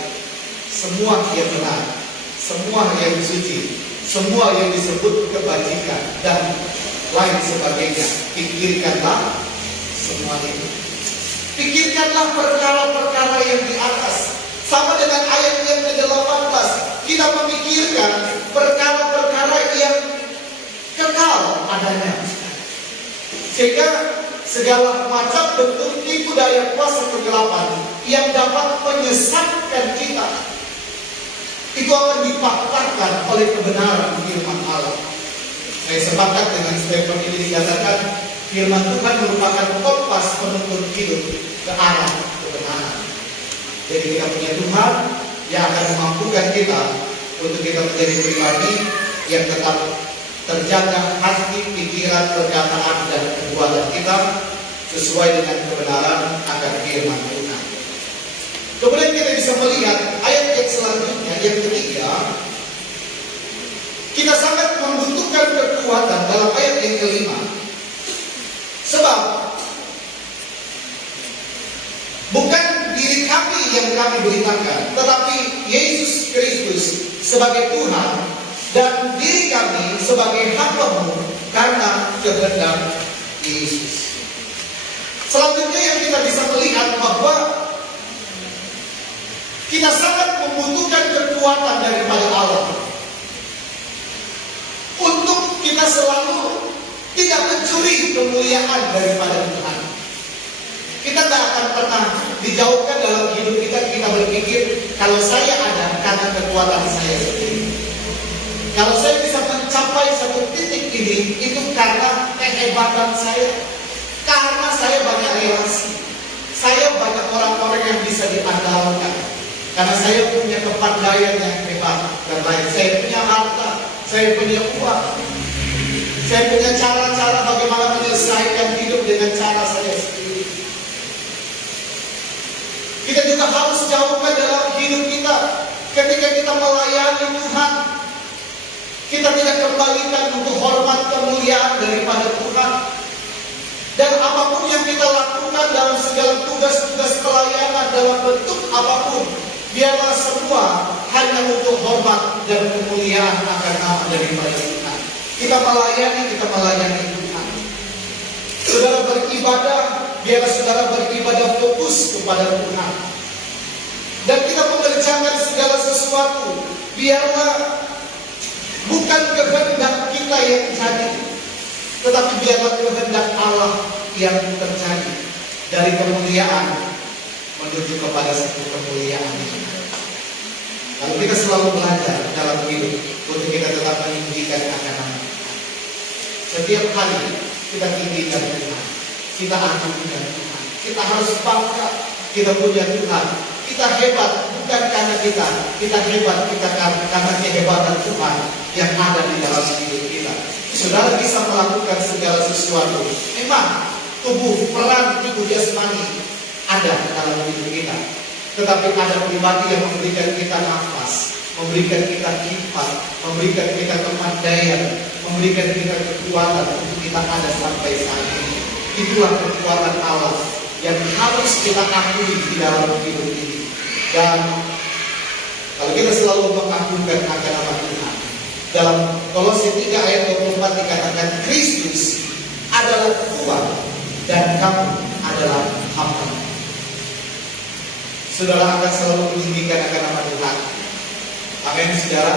semua yang benar, semua yang suci, semua yang disebut kebajikan dan lain sebagainya, pikirkanlah semua itu. Pikirkanlah perkara-perkara yang di atas. Sama dengan ayat yang ke-18, kita memikirkan perkara-perkara yang kekal adanya. Sehingga segala macam bentuk tipu daya kuasa kegelapan yang dapat menyesatkan kita, itu akan dipatahkan oleh kebenaran firman Allah. Saya sepakat dengan statement ini dikatakan firman Tuhan merupakan kompas penuntun hidup ke arah kebenaran. Jadi kita punya Tuhan yang akan memampukan kita untuk kita menjadi pribadi yang tetap terjaga hati, pikiran, perkataan, dan perbuatan kita sesuai dengan kebenaran akan firman Tuhan. Kemudian kita bisa melihat ayat yang selanjutnya, yang ketiga, kita sangat membutuhkan kekuatan dalam ayat yang kelima. Sebab bukan diri kami yang kami beritakan, tetapi Yesus Kristus sebagai Tuhan dan diri kami sebagai hamba-Mu karena kehendak Yesus. Selanjutnya yang kita bisa melihat bahwa kita sangat membutuhkan kekuatan daripada Allah untuk kita selalu tidak mencuri kemuliaan daripada Tuhan. Kita tak akan pernah dijauhkan dalam hidup kita. Kita berpikir kalau saya ada karena kekuatan saya sendiri. Kalau saya bisa mencapai satu titik ini, itu karena kehebatan saya. Karena saya banyak relasi. Saya banyak orang-orang yang bisa diandalkan. Karena saya punya kepandaian yang hebat dan lain. Saya punya harta, saya punya uang. Saya punya cara-cara bagaimana menyelesaikan hidup dengan cara saya sendiri. Kita juga harus jauhkan dalam hidup kita ketika kita melayani Tuhan. Kita tidak kembalikan untuk hormat kemuliaan daripada Tuhan. Dan apapun yang kita lakukan dalam segala tugas-tugas pelayanan dalam bentuk apapun, biarlah semua hanya untuk hormat dan kemuliaan akan nama daripada Tuhan. Kita melayani Tuhan. Saudara beribadah, biarlah saudara beribadah fokus kepada Tuhan. Dan kita mengerjakan segala sesuatu, biarlah bukan kehendak kita yang jadi, tetapi biarlah kehendak Allah yang terjadi. Dari kemuliaan menuju kepada satu kemuliaan. Lalu kita selalu belajar dalam hidup untuk kita tetap meninggikan akan nama. Setiap hari kita tinggikan Tuhan, kita agungkan Tuhan. Kita harus bangga kita punya Tuhan. Kita hebat bukan karena kita hebat karena kehebatan Tuhan yang ada di dalam hidup kita. Saudara bisa melakukan segala sesuatu. Memang peran tubuh jasmani ada dalam hidup kita. Tetapi ada pribadi yang memberikan kita nafas, memberikan kita hikmat, memberikan kita kepandaian, memberikan kita kekuatan untuk kita ada sampai saat ini. Itulah kekuatan Allah yang harus kita akui di dalam hidup ini. Dan kalau kita selalu mengagungkan akan nama Tuhan, dalam Kolose 3 ayat 24 dikatakan Kristus adalah Tuhan dan kamu adalah hamba. Saudara akan selalu meninggikan akan nama Tuhan. Amin, saudara.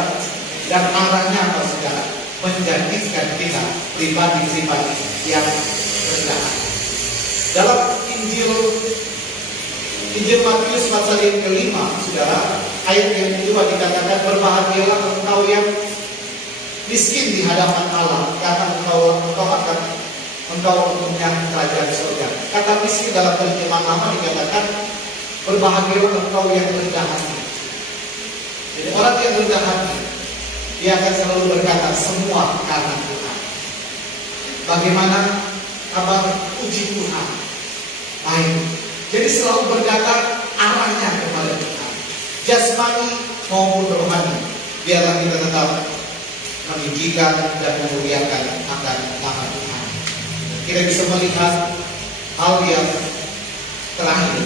Dan arahnya apa, saudara? Menjadikan kita pribadi-pribadi yang rendah. Dalam Injil Matius pasal yang kelima, saudara, ayat yang kedua dikatakan berbahagialah engkau yang miskin di hadapan Allah, karena engkau punya kerajaan surga. Kata miskin dalam terjemahan lama dikatakan berbahagialah engkau yang rendah hati. Jadi orang yang rendah hati, dia akan selalu berkata semua karena Tuhan. Bagaimana kabar puji Tuhan? Baik. Jadi selalu berkata arahnya kepada Tuhan. Jasmani maupun rohani, biarlah kita tetap meninggikan dan memuliakan akan nama Tuhan. Kita bisa melihat hal yang terakhir.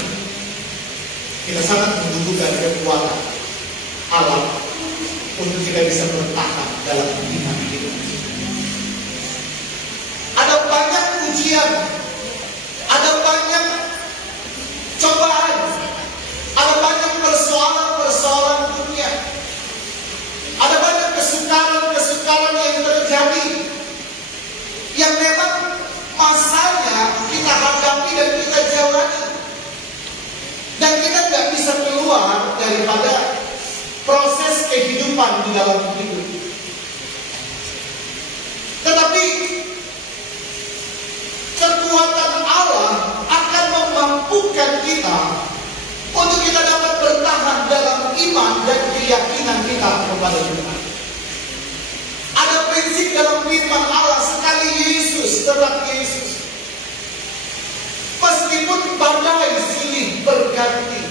Kita sangat membutuhkan kekuatan Allah untuk kita bisa bertahan dalam iman hidup. Ada banyak ujian, ada banyak cobaan, ada banyak persoalan dunia, ada banyak kesukaran yang terjadi, yang memang masanya kita hadapi dan kita jalani, dan kita tidak bisa keluar daripada proses kehidupan di dalam hidup. Tetapi kekuatan Allah akan memampukan kita untuk kita dapat bertahan dalam iman dan keyakinan kita kepada Tuhan. Ada prinsip dalam firman Allah, sekali Yesus tetap Yesus. Meskipun badai silih berganti,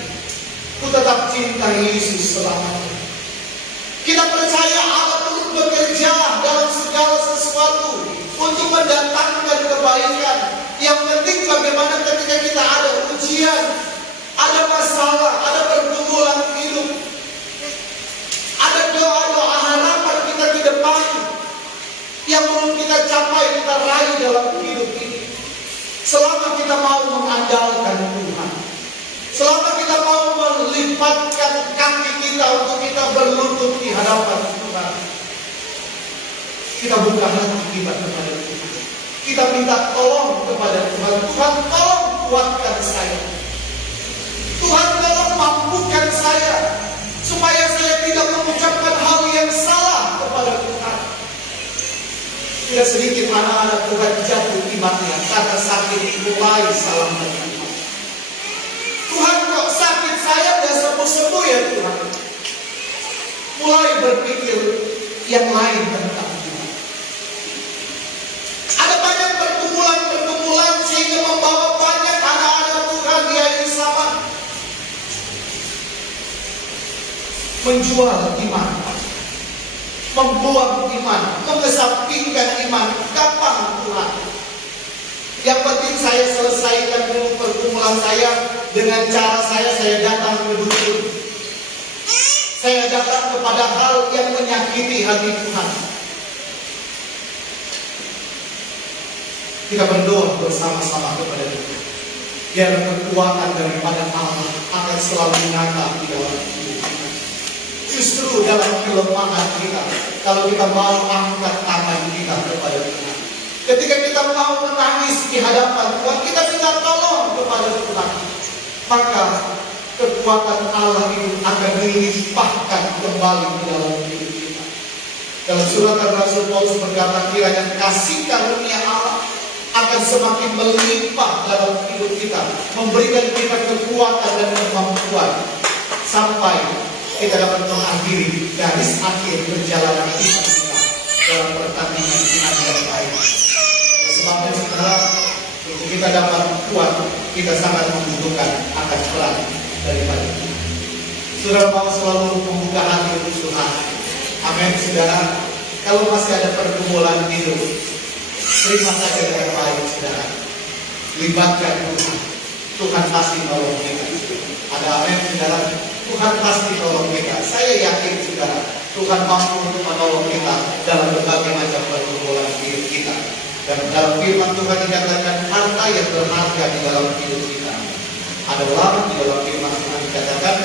ku tetap cinta Yesus selamanya. Kita percaya Allah turut bekerja dalam segala sesuatu untuk mendatangkan kebaikan. Yang penting bagaimana ketika kita ada ujian, ada masalah, ada pergumulan hidup, ada doa-doa harapan kita tidak kita mau mengandalkan Tuhan, selama kita mau melipatkan kaki kita untuk kita berlutut di hadapan Tuhan, kita buka hati kita kepada Tuhan. Kita minta tolong kepada Tuhan. Tuhan, tolong kuatkan saya. Tuhan, tolong mampukan saya, supaya saya tidak mengucapkan hal yang salah kepada Tuhan. Tidak sedikit anak-anak Tuhan jatuh imannya karena sakit mulai salah mengenal. Tuhan, kok sakit saya tidak sembuh-sembuh ya Tuhan? Mulai berpikir yang lain tentang Tuhan. Ada banyak pergumulan-pergumulan sehingga membawa banyak anak-anak Tuhan di akhir zaman menjual iman, membuang iman, mengesampingkan iman. Gampang Tuhan. Yang penting saya selesaikan dulu pergumulan saya dengan cara saya datang ke dukun. Saya datang kepada hal yang menyakiti hati Tuhan. Kita berdoa bersama-sama kepada Tuhan. Biar kekuatan daripada Allah akan selalu nyata di dalam hidup kita. Justru dalam kelemahan kita, kalau kita mau angkat tangan kita kepada Tuhan, ketika kita mau menangis di hadapan Tuhan, kita minta tolong kepada Tuhan, maka kekuatan Allah itu akan dilimpahkan kembali di dalam hidup kita. Dalam surat Rasul Paulus berkata, kiranya kasih karunia Allah akan semakin melimpah dalam hidup kita, memberikan kita kekuatan dan kemampuan sampai kita dapat mengakhiri garis akhir perjalanan kita dalam pertandingan iman yang baik. Sebabnya saudara, untuk kita dapat kuat, kita sangat membutuhkan akan peran daripada Tuhan. Saudara mau selalu membuka hati untuk Tuhan. Amin, saudara. Kalau masih ada pergumulan hidup, terima saja dengan baik, saudara. Libatkan Tuhan. Tuhan pasti menolong kita. Ada amin, saudara. Tuhan pasti tolong kita. Saya yakin, saudara, Tuhan mampu untuk menolong kita dalam berbagai macam pergumulan hidup kita. Dan dalam firman Tuhan dikatakan harta yang berharga di dalam hidup kita adalah di dalam firman Tuhan dikatakan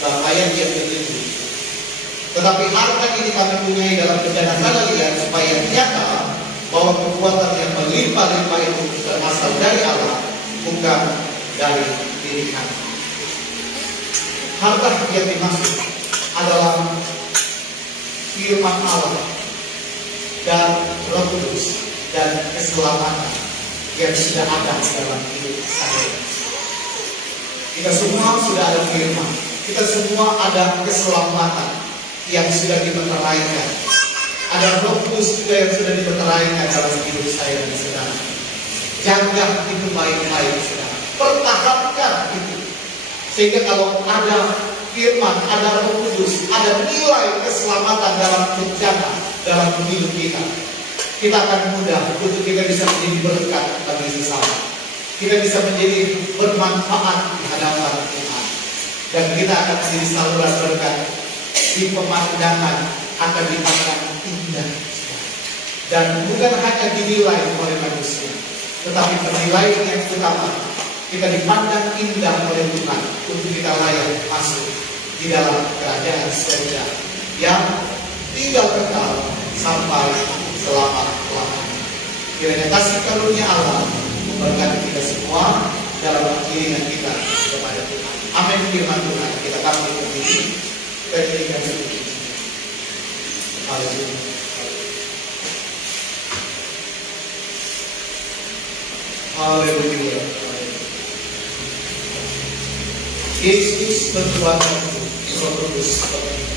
dalam ayat yang ke-7. Tetapi harta ini kami punyai dalam bejana kalian supaya nyata bahwa kekuatan yang melimpah-limpah itu berasal dari Allah, bukan dari diri kami. Harta yang dimaksud adalah firman Allah dan Roh Kudus dan keselamatan yang sudah ada dalam hidup saya. Kita semua sudah ada firman, kita semua ada keselamatan yang sudah dimeteraikan. Ada Roh Kudus juga yang sudah dimeteraikan dalam hidup saya dan saudara. Jaga itu baik-baik, saudara. Pertahankan itu. Sehingga kalau ada firman, ada Roh Kudus, ada nilai keselamatan dalam rencana dalam hidup kita, kita akan mudah untuk kita bisa menjadi berkat bagi sesama. Kita bisa menjadi bermanfaat di hadapan Tuhan. Dan kita akan menjadi saluran berkat. Di pemandangan akan dipandang indah. Dan bukan hanya dinilai oleh manusia, tetapi penilaian yang utama, kita dipandang indah oleh Tuhan untuk kita layak masuk di dalam kerajaan surga yang tinggal kekal sampai selama-lamanya. Kiranya kasih karunia Allah memberkati kita semua dalam pengiringan kita kepada Tuhan. Amin. Firman Tuhan kita bangkit berdiri, kita dirikan berdiri. Haleluya. Haleluya. Yesus berkuasa, Roh Kudus berkuasa.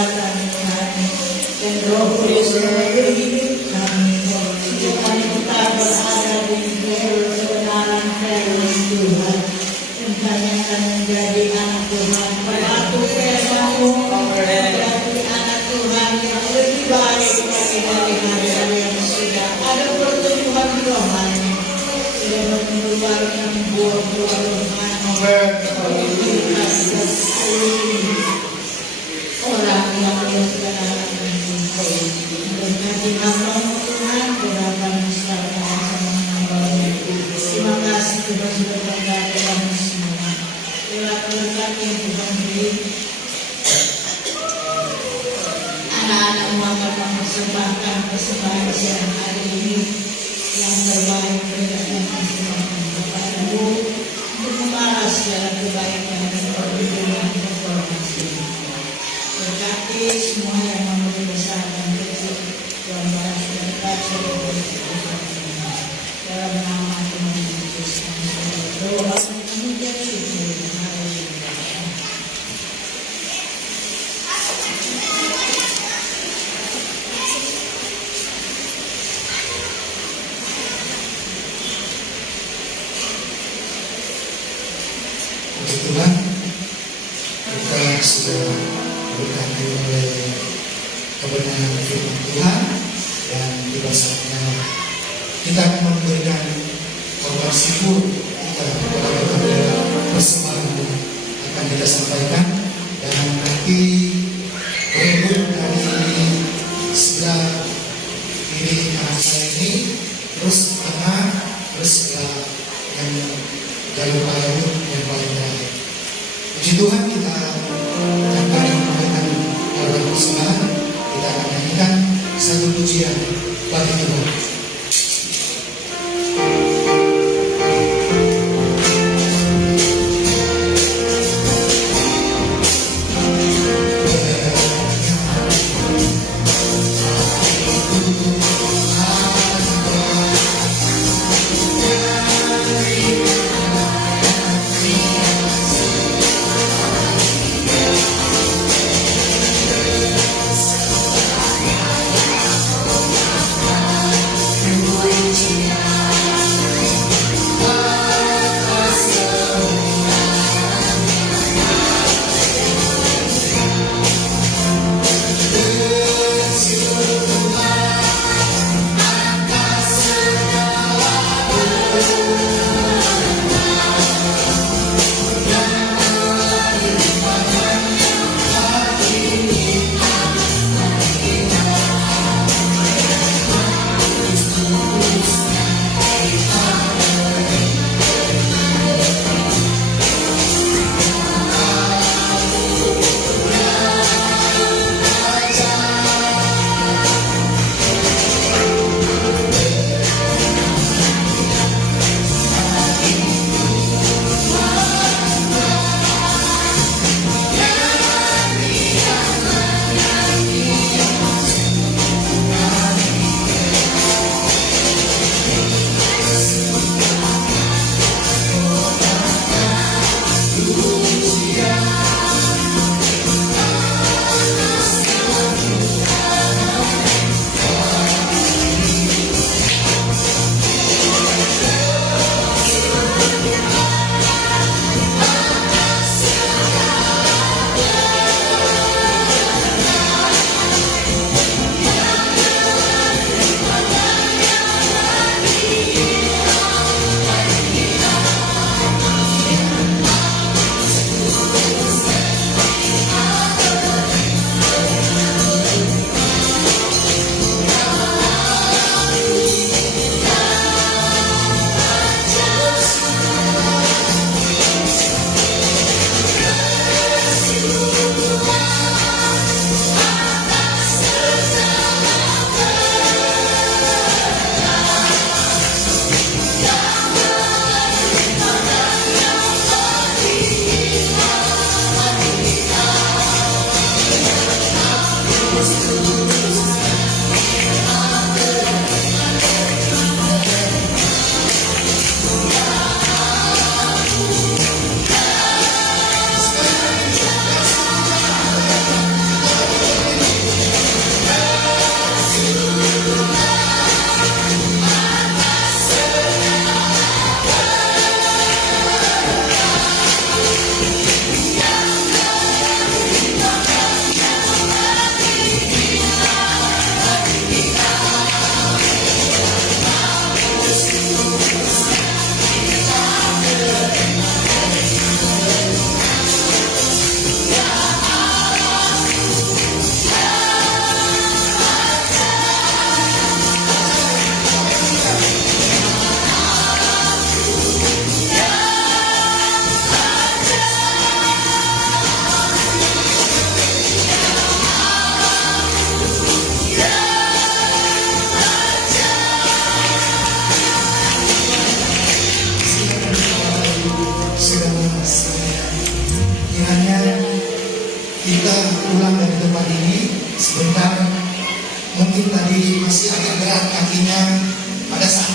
kekuatan kami, dan Roh Kudus memberi hidup kami. Tuhan kita berada di kebenaran firman Tuhan, dan kami akan menjadi anak Tuhan, pelaku firman-Mu, menjadi anak Tuhan yang lebih baik lagi dari hari-hari yang sudah. Ada pertumbuhan rohani, dan mengeluarkan buah-buah rohani, orang yang berkenan menjumpai berkati nama Tuhan berapa masyarakat sama terima kasih Tuhan sudah berkati kami semua. Telah berkati Tuhan beri anak-anak Muhammad mempersembahkan persembahan siang hari ini yang terbaik berikan persembahan kepada-Mu untuk membalas segala kebaikan dan perlindungan informasi. Berkati semua yang memberi besar dan kecil, Tuhan balas berkat dalam nama Tuhan Yesus. Doa dan mengucap syukur. Haleluya. Puji Tuhan, kita sudah berkati oleh kebenaran firman Tuhan, dan tiba saatnya kita akan memberikan kabar syukur kita kepada persembahan yang akan kita sampaikan, dan nanti berikut dari sebelah kiri kanan saya ini, terus tengah, terus sebelah yang jalur payung yang paling terakhir. Puji Tuhan, kita akan memberikan kabar persembahan. Kita akan nyanyikan satu pujian bagi Tuhan.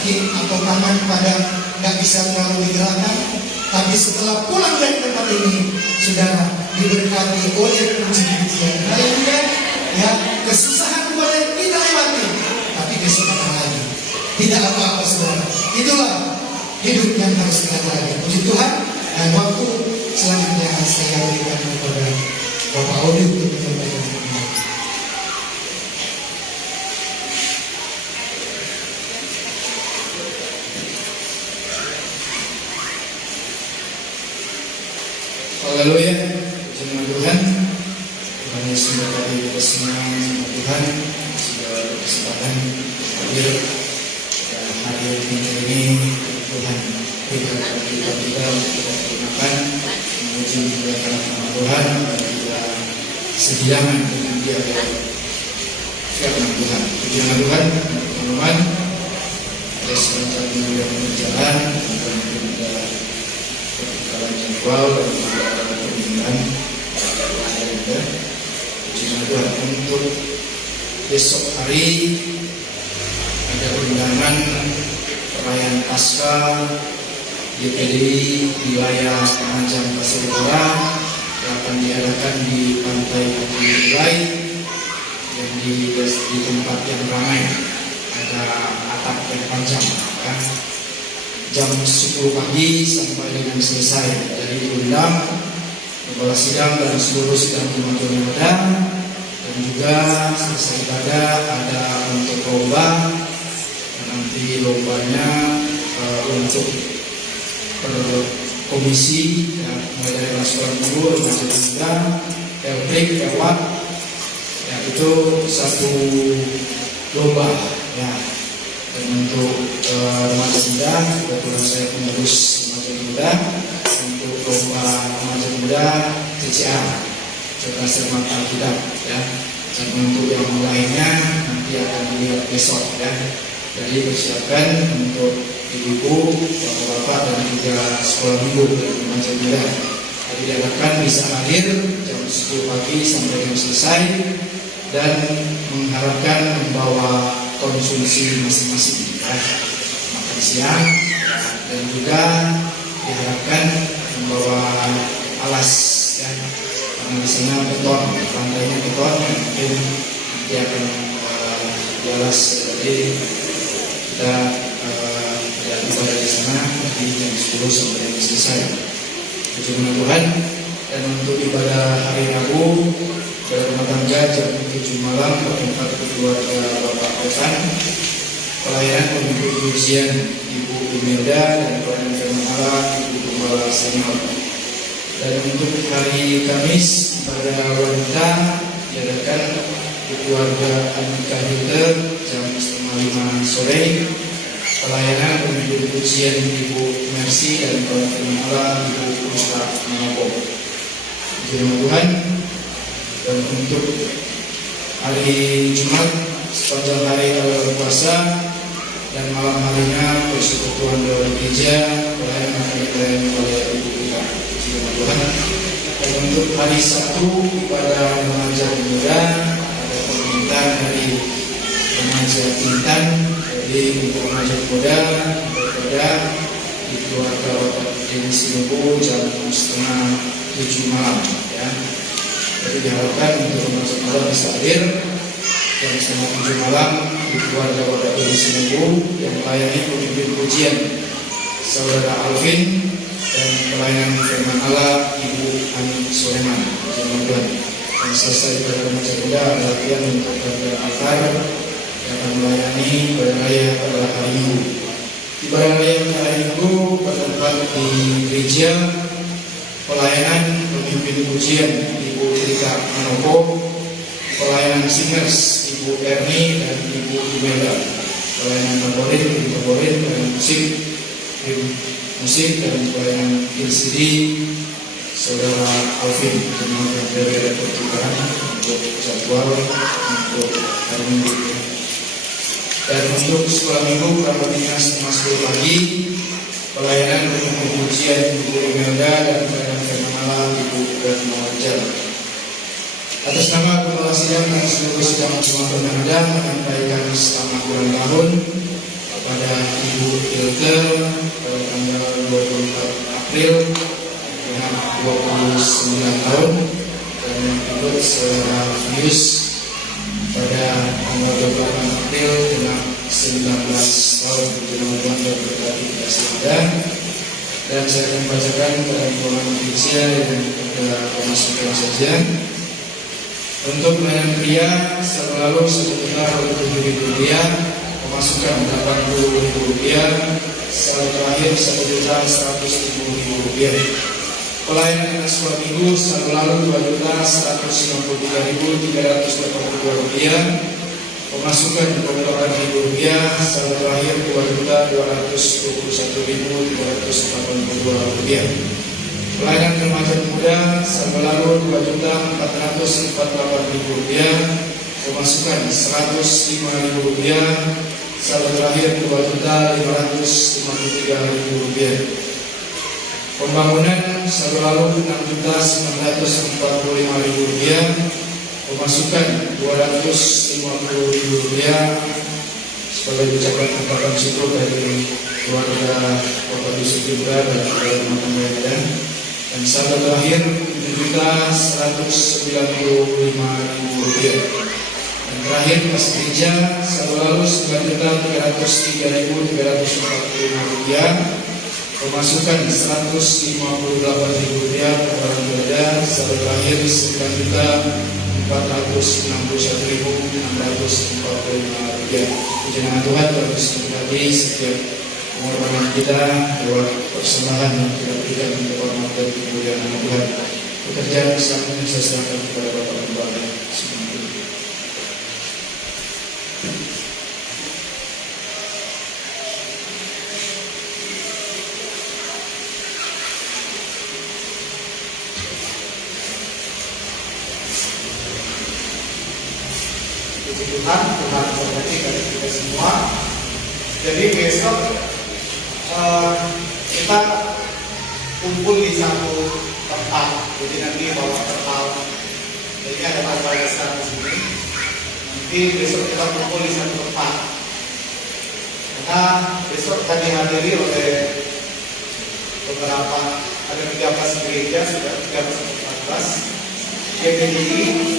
sakit atau tangan pada nggak bisa melalui gerakan, tapi setelah pulang dari tempat ini, saudara diberkati oleh puji-pujian. Haleluya. Ya, kesusahan boleh kita lewati, tapi besok akan lagi. Tidak apa-apa, saudara. Itulah hidup yang harus kita jalani. Puji Tuhan. Dan waktu selanjutnya saya berikan kepada Bapak Odi untuk menyampaikan firman. Haleluya, puji nama Tuhan. Tuhan Yesus memberkati kita semua sama Tuhan. Segala kesempatan hadir dan hadir minggu ini Tuhan berikan kepada kita untuk kita gunakan memuji memuliakan nama Tuhan dan kita sediakan dengan Dia firman Tuhan. Puji nama Tuhan, teman-teman. Ada sebentar minggu yang berjalan dan kita pertukaran jadwal dan permintaan puji nama Tuhan. Untuk besok hari ada undangan perayaan Paskah GPDI wilayah Penajam Pasir Utara yang akan diadakan di Pantai Haji Ulai yang di tempat yang ramai, ada atap yang panjang ya. Jam 10 pagi sampai dengan selesai. Jadi diundang kepala sidang dan seluruh sidang umat yang ada, dan juga selesai ibadah ada untuk lomba. Nanti lombanya untuk komisi ya, mulai dari kelas sekolah minggu, remaja muda, LTIK, lewat ya, itu satu lomba ya. Dan untuk remaja muda, kebetulan saya pengurus remaja muda. Untuk lomba remaja muda CCA, cerdas cermat Alkitab ya. Dan untuk yang lainnya nanti akan dilihat besok ya. Jadi persiapkan untuk ibu-ibu, bapak-bapak dan juga sekolah minggu dan remaja muda. Jadi diharapkan bisa hadir jam 10 pagi sampai jam selesai dan mengharapkan membawa konsumsi masing-masing ya. Makan siang dan juga diharapkan membawa alas ya. Karena di sana beton, lantainya beton, mungkin nanti akan dialas. Jadi kita ada ibadah di sana di jam 10 sampai jam selesai. Puji nama Tuhan. Dan untuk ibadah hari Rabu pada rumah tangga jam 7 malam bertempat keluarga Bapak Evan, pelayanan pemimpin pujian Ibu Imelda dan pelayanan firman Allah Ibu Gembala Senior. Dan untuk hari Kamis pada wanita diadakan di keluarga Anika Hilder jam 4:30 sore, pelayanan pemimpin pujian Ibu Mercy dan pelayanan firman Allah Ibu Puspa Manopo. Puji nama Tuhan. Dan untuk hari Jumat sepanjang hari awal puasa dan malam harinya persekutuan doa gereja pelayanan akan dilayani oleh Ibu kita. Puji nama Tuhan. Dan untuk hari Sabtu pada remaja muda ada permintaan dari remaja Intan. Jadi untuk remaja muda berada di keluarga Bapak Denis Sinubu jam 6:30 malam ya. Jadi diharapkan untuk remaja muda bisa hadir jam 6:30 malam di keluarga Bapak Denis Sinubu yang melayani pemimpin pujian Saudara Alvin dan pelayanan firman Allah Ibu Ani Soleman. Tuhan. Dan selesai pada remaja muda ada latihan untuk pada altar yang akan melayani ibadah raya pada hari Minggu. Ibadah raya pada hari Minggu bertempat di gereja pelayanan pemimpin pujian Ibu Rika Manopo, pelayanan singers Ibu Erni dan Ibu Imelda, pelayanan favorit dan musik dan pelayanan LCD Saudara Alvin. Dengan berbeda pertukaran untuk jadwal untuk hari Minggu. Dan untuk sekolah minggu praktiknya 10 pagi, pelayanan untuk pujian Ibu Imelda dan pelayanan firman Allah Ibu Bernawajar. Atas nama Kepala Sidang dan seluruh sidang Jumat yang ada menyampaikan selamat ulang tahun kepada Ibu Ilke pada tanggal 24 April dengan 29 tahun, dan yang berikut saudara Fius pada tanggal 28 April dengan 19 tahun. Puji Tuhan dan berkati kita semua. Dan saya akan bacakan pada keuangan gereja yang ada pemasukan saja. Untuk pelayanan pria selalu Rp1.007.000, pemasukan Rp80.000, saldo terakhir Rp1.100.000. Pelayanan anak sekolah minggu selalu Rp2.153.382, pemasukan Rp22.000, saldo terakhir Rp2.221.382. Pelayanan remaja muda saldo lalu Rp2.448.000, pemasukan Rp105.000, saldo terakhir Rp2.553.000. Pembangunan saldo lalu Rp6.945.000, pemasukan Rp250.000 sebagai ucapan ungkapan syukur dari keluarga Bapak Yusuf Ibra dan keluarga. Dan saldo terakhir Rp7.195.000. Dan terakhir pas gereja saldo lalu Rp9.303.345, pemasukan Rp158.000, pengeluaran beda saldo terakhir Rp9.461.645. Puji nama Tuhan terus terjadi setiap pengorbanan kita lewat persembahan yang kita berikan untuk hormat dan kemuliaan nama Tuhan. Pekerjaan selanjutnya saya serahkan kepada Bapak Gembala. Puji Tuhan, Tuhan memberkati kita semua. Jadi besok kita kumpul di satu tempat. Jadi nanti bawa terpal. Jadi ada masalah besar di sini. Nanti besok kita kumpul di satu tempat. Karena besok kita dihadiri oleh beberapa, ada 13 gereja, sudah 13-14 GPDI,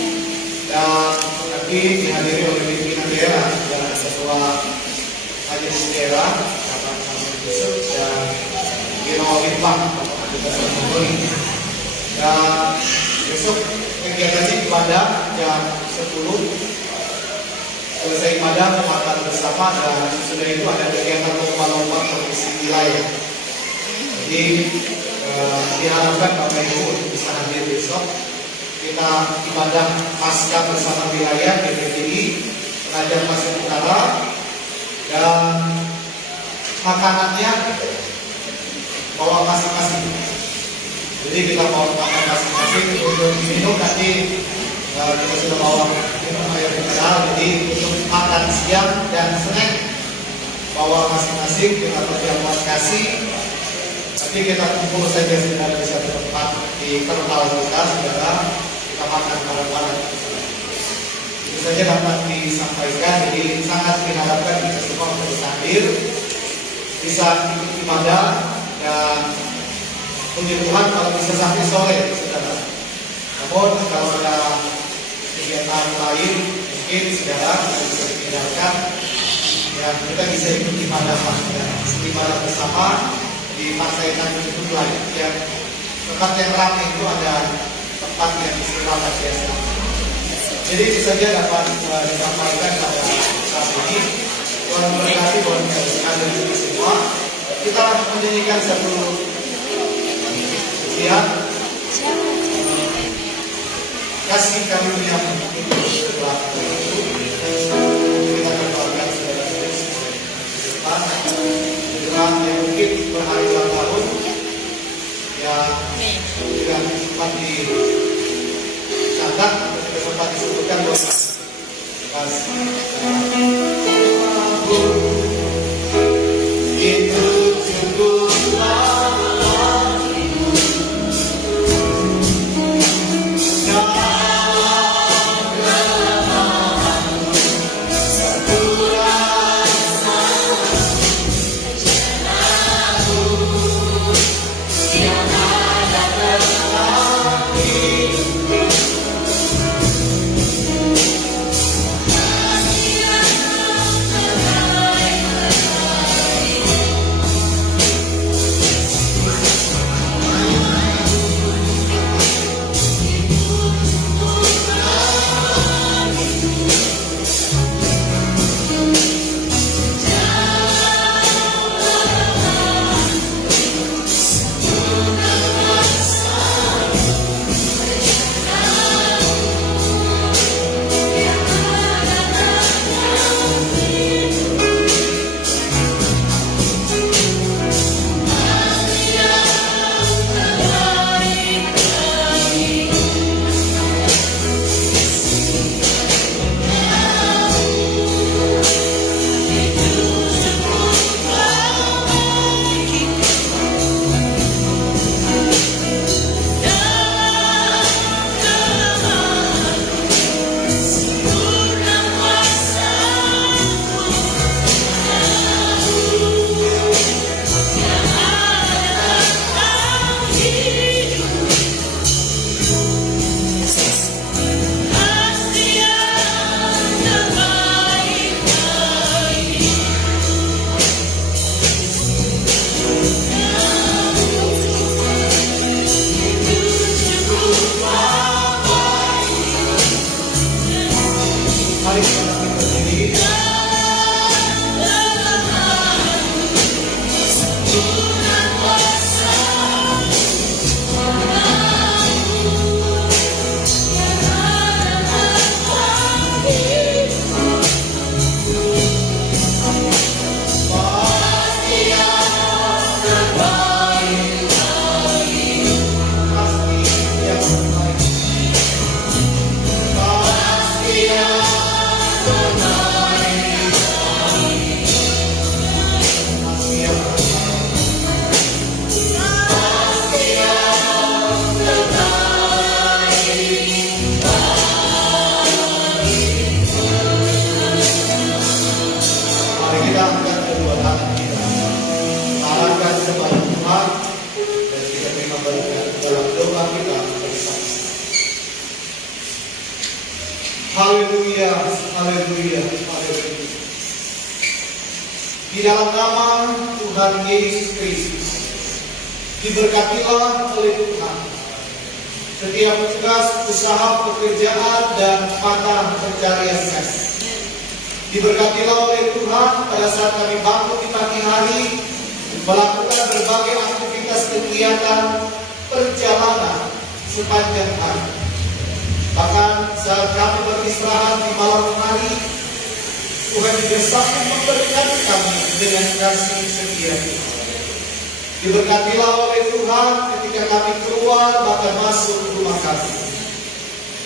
dan nanti dihadiri oleh pimpinan daerah dan ketua majelis daerah Bapak Yusuf dan Biro Litbang Bapak Adita Sarmoni. Dan besok kegiatannya ibadah jam 10, selesai ibadah makan bersama, dan sesudah itu ada kegiatan lomba-lomba kompetisi wilayah. Jadi diharapkan Bapak Ibu untuk bisa hadir besok. Kita ibadah pasca bersama wilayah BPDI Penajam Pasir Utara, dan makanannya bawa masing-masing. Jadi kita bawa makan masing-masing. Untuk minum nanti kita sudah bawa minum air mineral. Jadi untuk makan siang dan snack bawa masing-masing, kita perjamuan kasih. Nanti kita kumpul saja sudah di satu tempat di terminal kita, saudara. Kita makan bareng-bareng. Itu saja dapat disampaikan. Jadi sangat diharapkan kita semua bisa hadir, bisa ikut ibadah, dan puji Tuhan kalau bisa sampai sore, saudara. Namun kalau ada kegiatan lain, mungkin saudara bisa dipindahkan, ya kita bisa ikut ibadah bersama di Partai Tanjung Tunggulai. Yang tempat yang ramai itu ada tempat yang istimewa biasa. Jadi itu saja dapat disampaikan pada saat ini. Tuhan memberkati buat kita sekalian semua. Kita menyanyikan satu pujian, kasih kami punya setelah itu kita berdoakan saudara-saudara depan dengan yang mungkin berhari ulang tahun yang tidak sempat dicatat atau tidak sempat disebutkan buat pas itu cukuplah. Mari kita berdiri. Mari kita angkat kedua tangan kita, arahkan kepada Tuhan, dan kita terima berkat dalam doa kita bersama. Haleluya, haleluya, haleluya. Di dalam nama Tuhan Yesus Kristus, diberkatilah oleh Tuhan setiap tugas, usaha, pekerjaan, dan mata pencarian kami. Diberkatilah oleh Tuhan pada saat kami bangun di pagi hari, melakukan berbagai aktivitas kegiatan perjalanan sepanjang hari. Bahkan saat kami beristirahat di malam hari, Tuhan juga sanggup memberkati kami dengan kasih setia-Nya. Diberkatilah oleh Tuhan ketika kami keluar bahkan masuk ke rumah kami.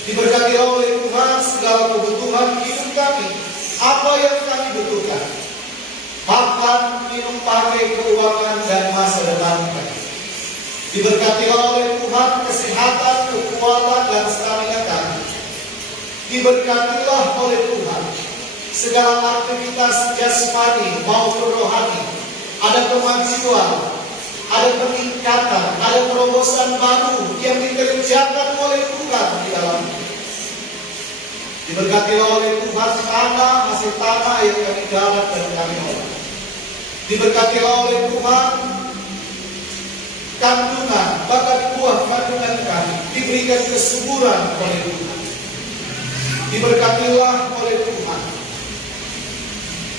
Diberkatilah oleh Tuhan segala kebutuhan hidup kami, apa yang kami butuhkan, makan, minum, pakai, keuangan, dan masa depan kami. Diberkatilah oleh Tuhan kesehatan, kekuatan, dan stamina kami. Diberkatilah oleh Tuhan segala aktivitas jasmani maupun rohani, ada kemajuan, ada peningkatan, ada terobosan baru yang dikerjakan oleh Tuhan di dalam. Diberkatilah oleh Tuhan tanah, hasil tanah yang kami garap dan kami olah. Diberkatilah oleh Tuhan kandungan, bahkan buah kandungan kami diberikan kesuburan oleh Tuhan. Diberkatilah oleh Tuhan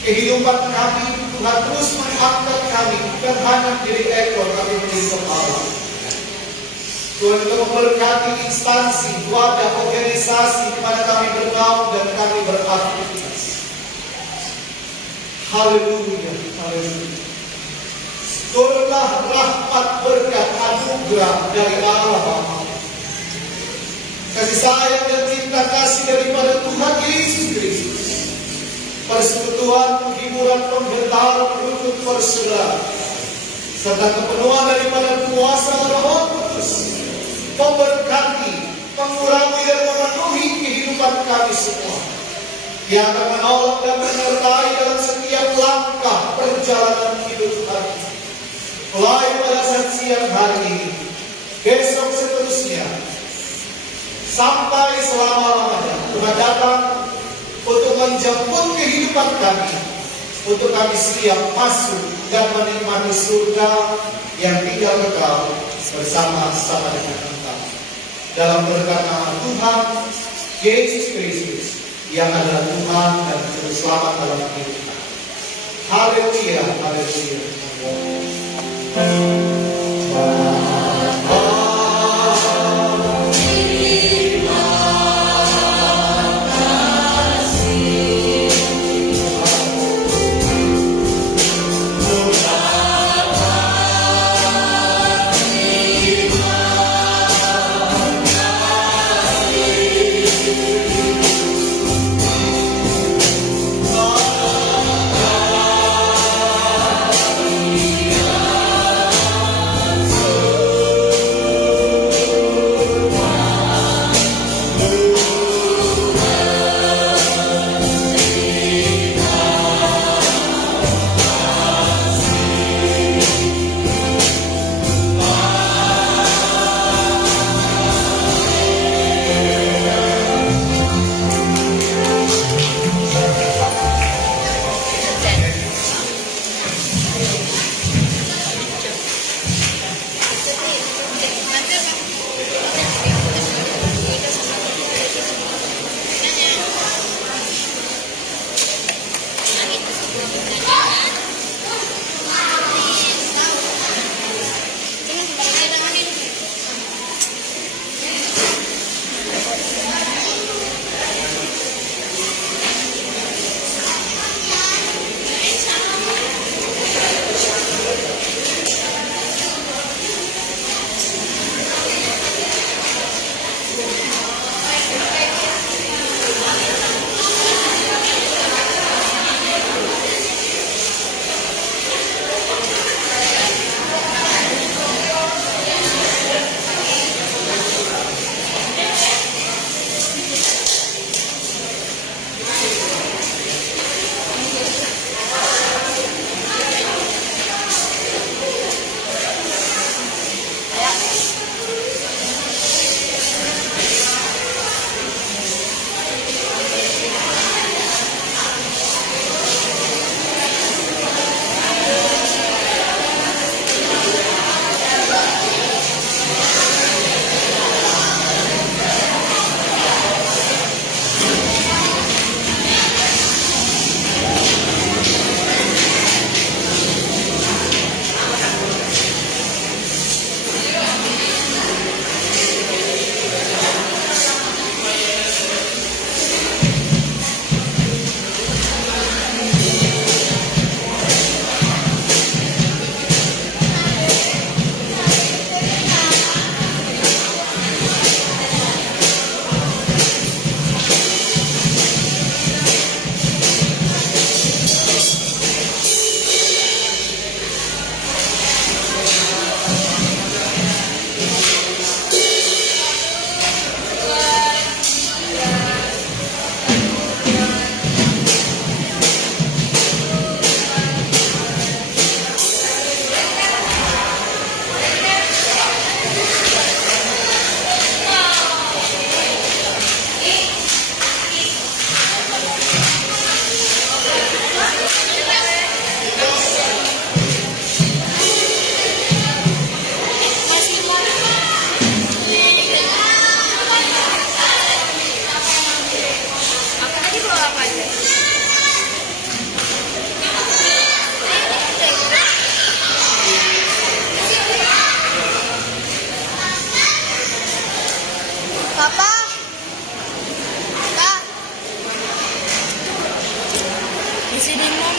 kehidupan kami. Tuhan terus mengangkat kami, bukan hanya menjadi ekor, tapi menjadi kepala. Tuhan juga memberkati instansi, wadah, organisasi di mana kami bergaul dan kami beraktivitas. Haleluya, haleluya. Turunlah rahmat, berkat, anugerah dari Allah Bapa, kasih sayang dan cinta kasih daripada Tuhan Yesus Kristus, persekutuan, penghiburan, pembendaharaan, penuntut persaudara, serta kepenuhan daripada kuasa Roh Kudus memberkati, mengurangi dan memenuhi kehidupan kami semua, yang akan menolong dan menyertai dalam setiap langkah perjalanan hidup kami, mulai pada saat siang hari ini, besok seterusnya, sampai selama-lamanya. Tuhan datang untuk menjemput kehidupan kami, untuk kami siap masuk dan menikmati surga yang tinggal kekal bersama-sama dengan Engkau. Dalam berkat nama Tuhan Yesus Kristus yang adalah Tuhan dan Juru Selamat dalam hidup kita. Haleluya, haleluya. Masih bingung,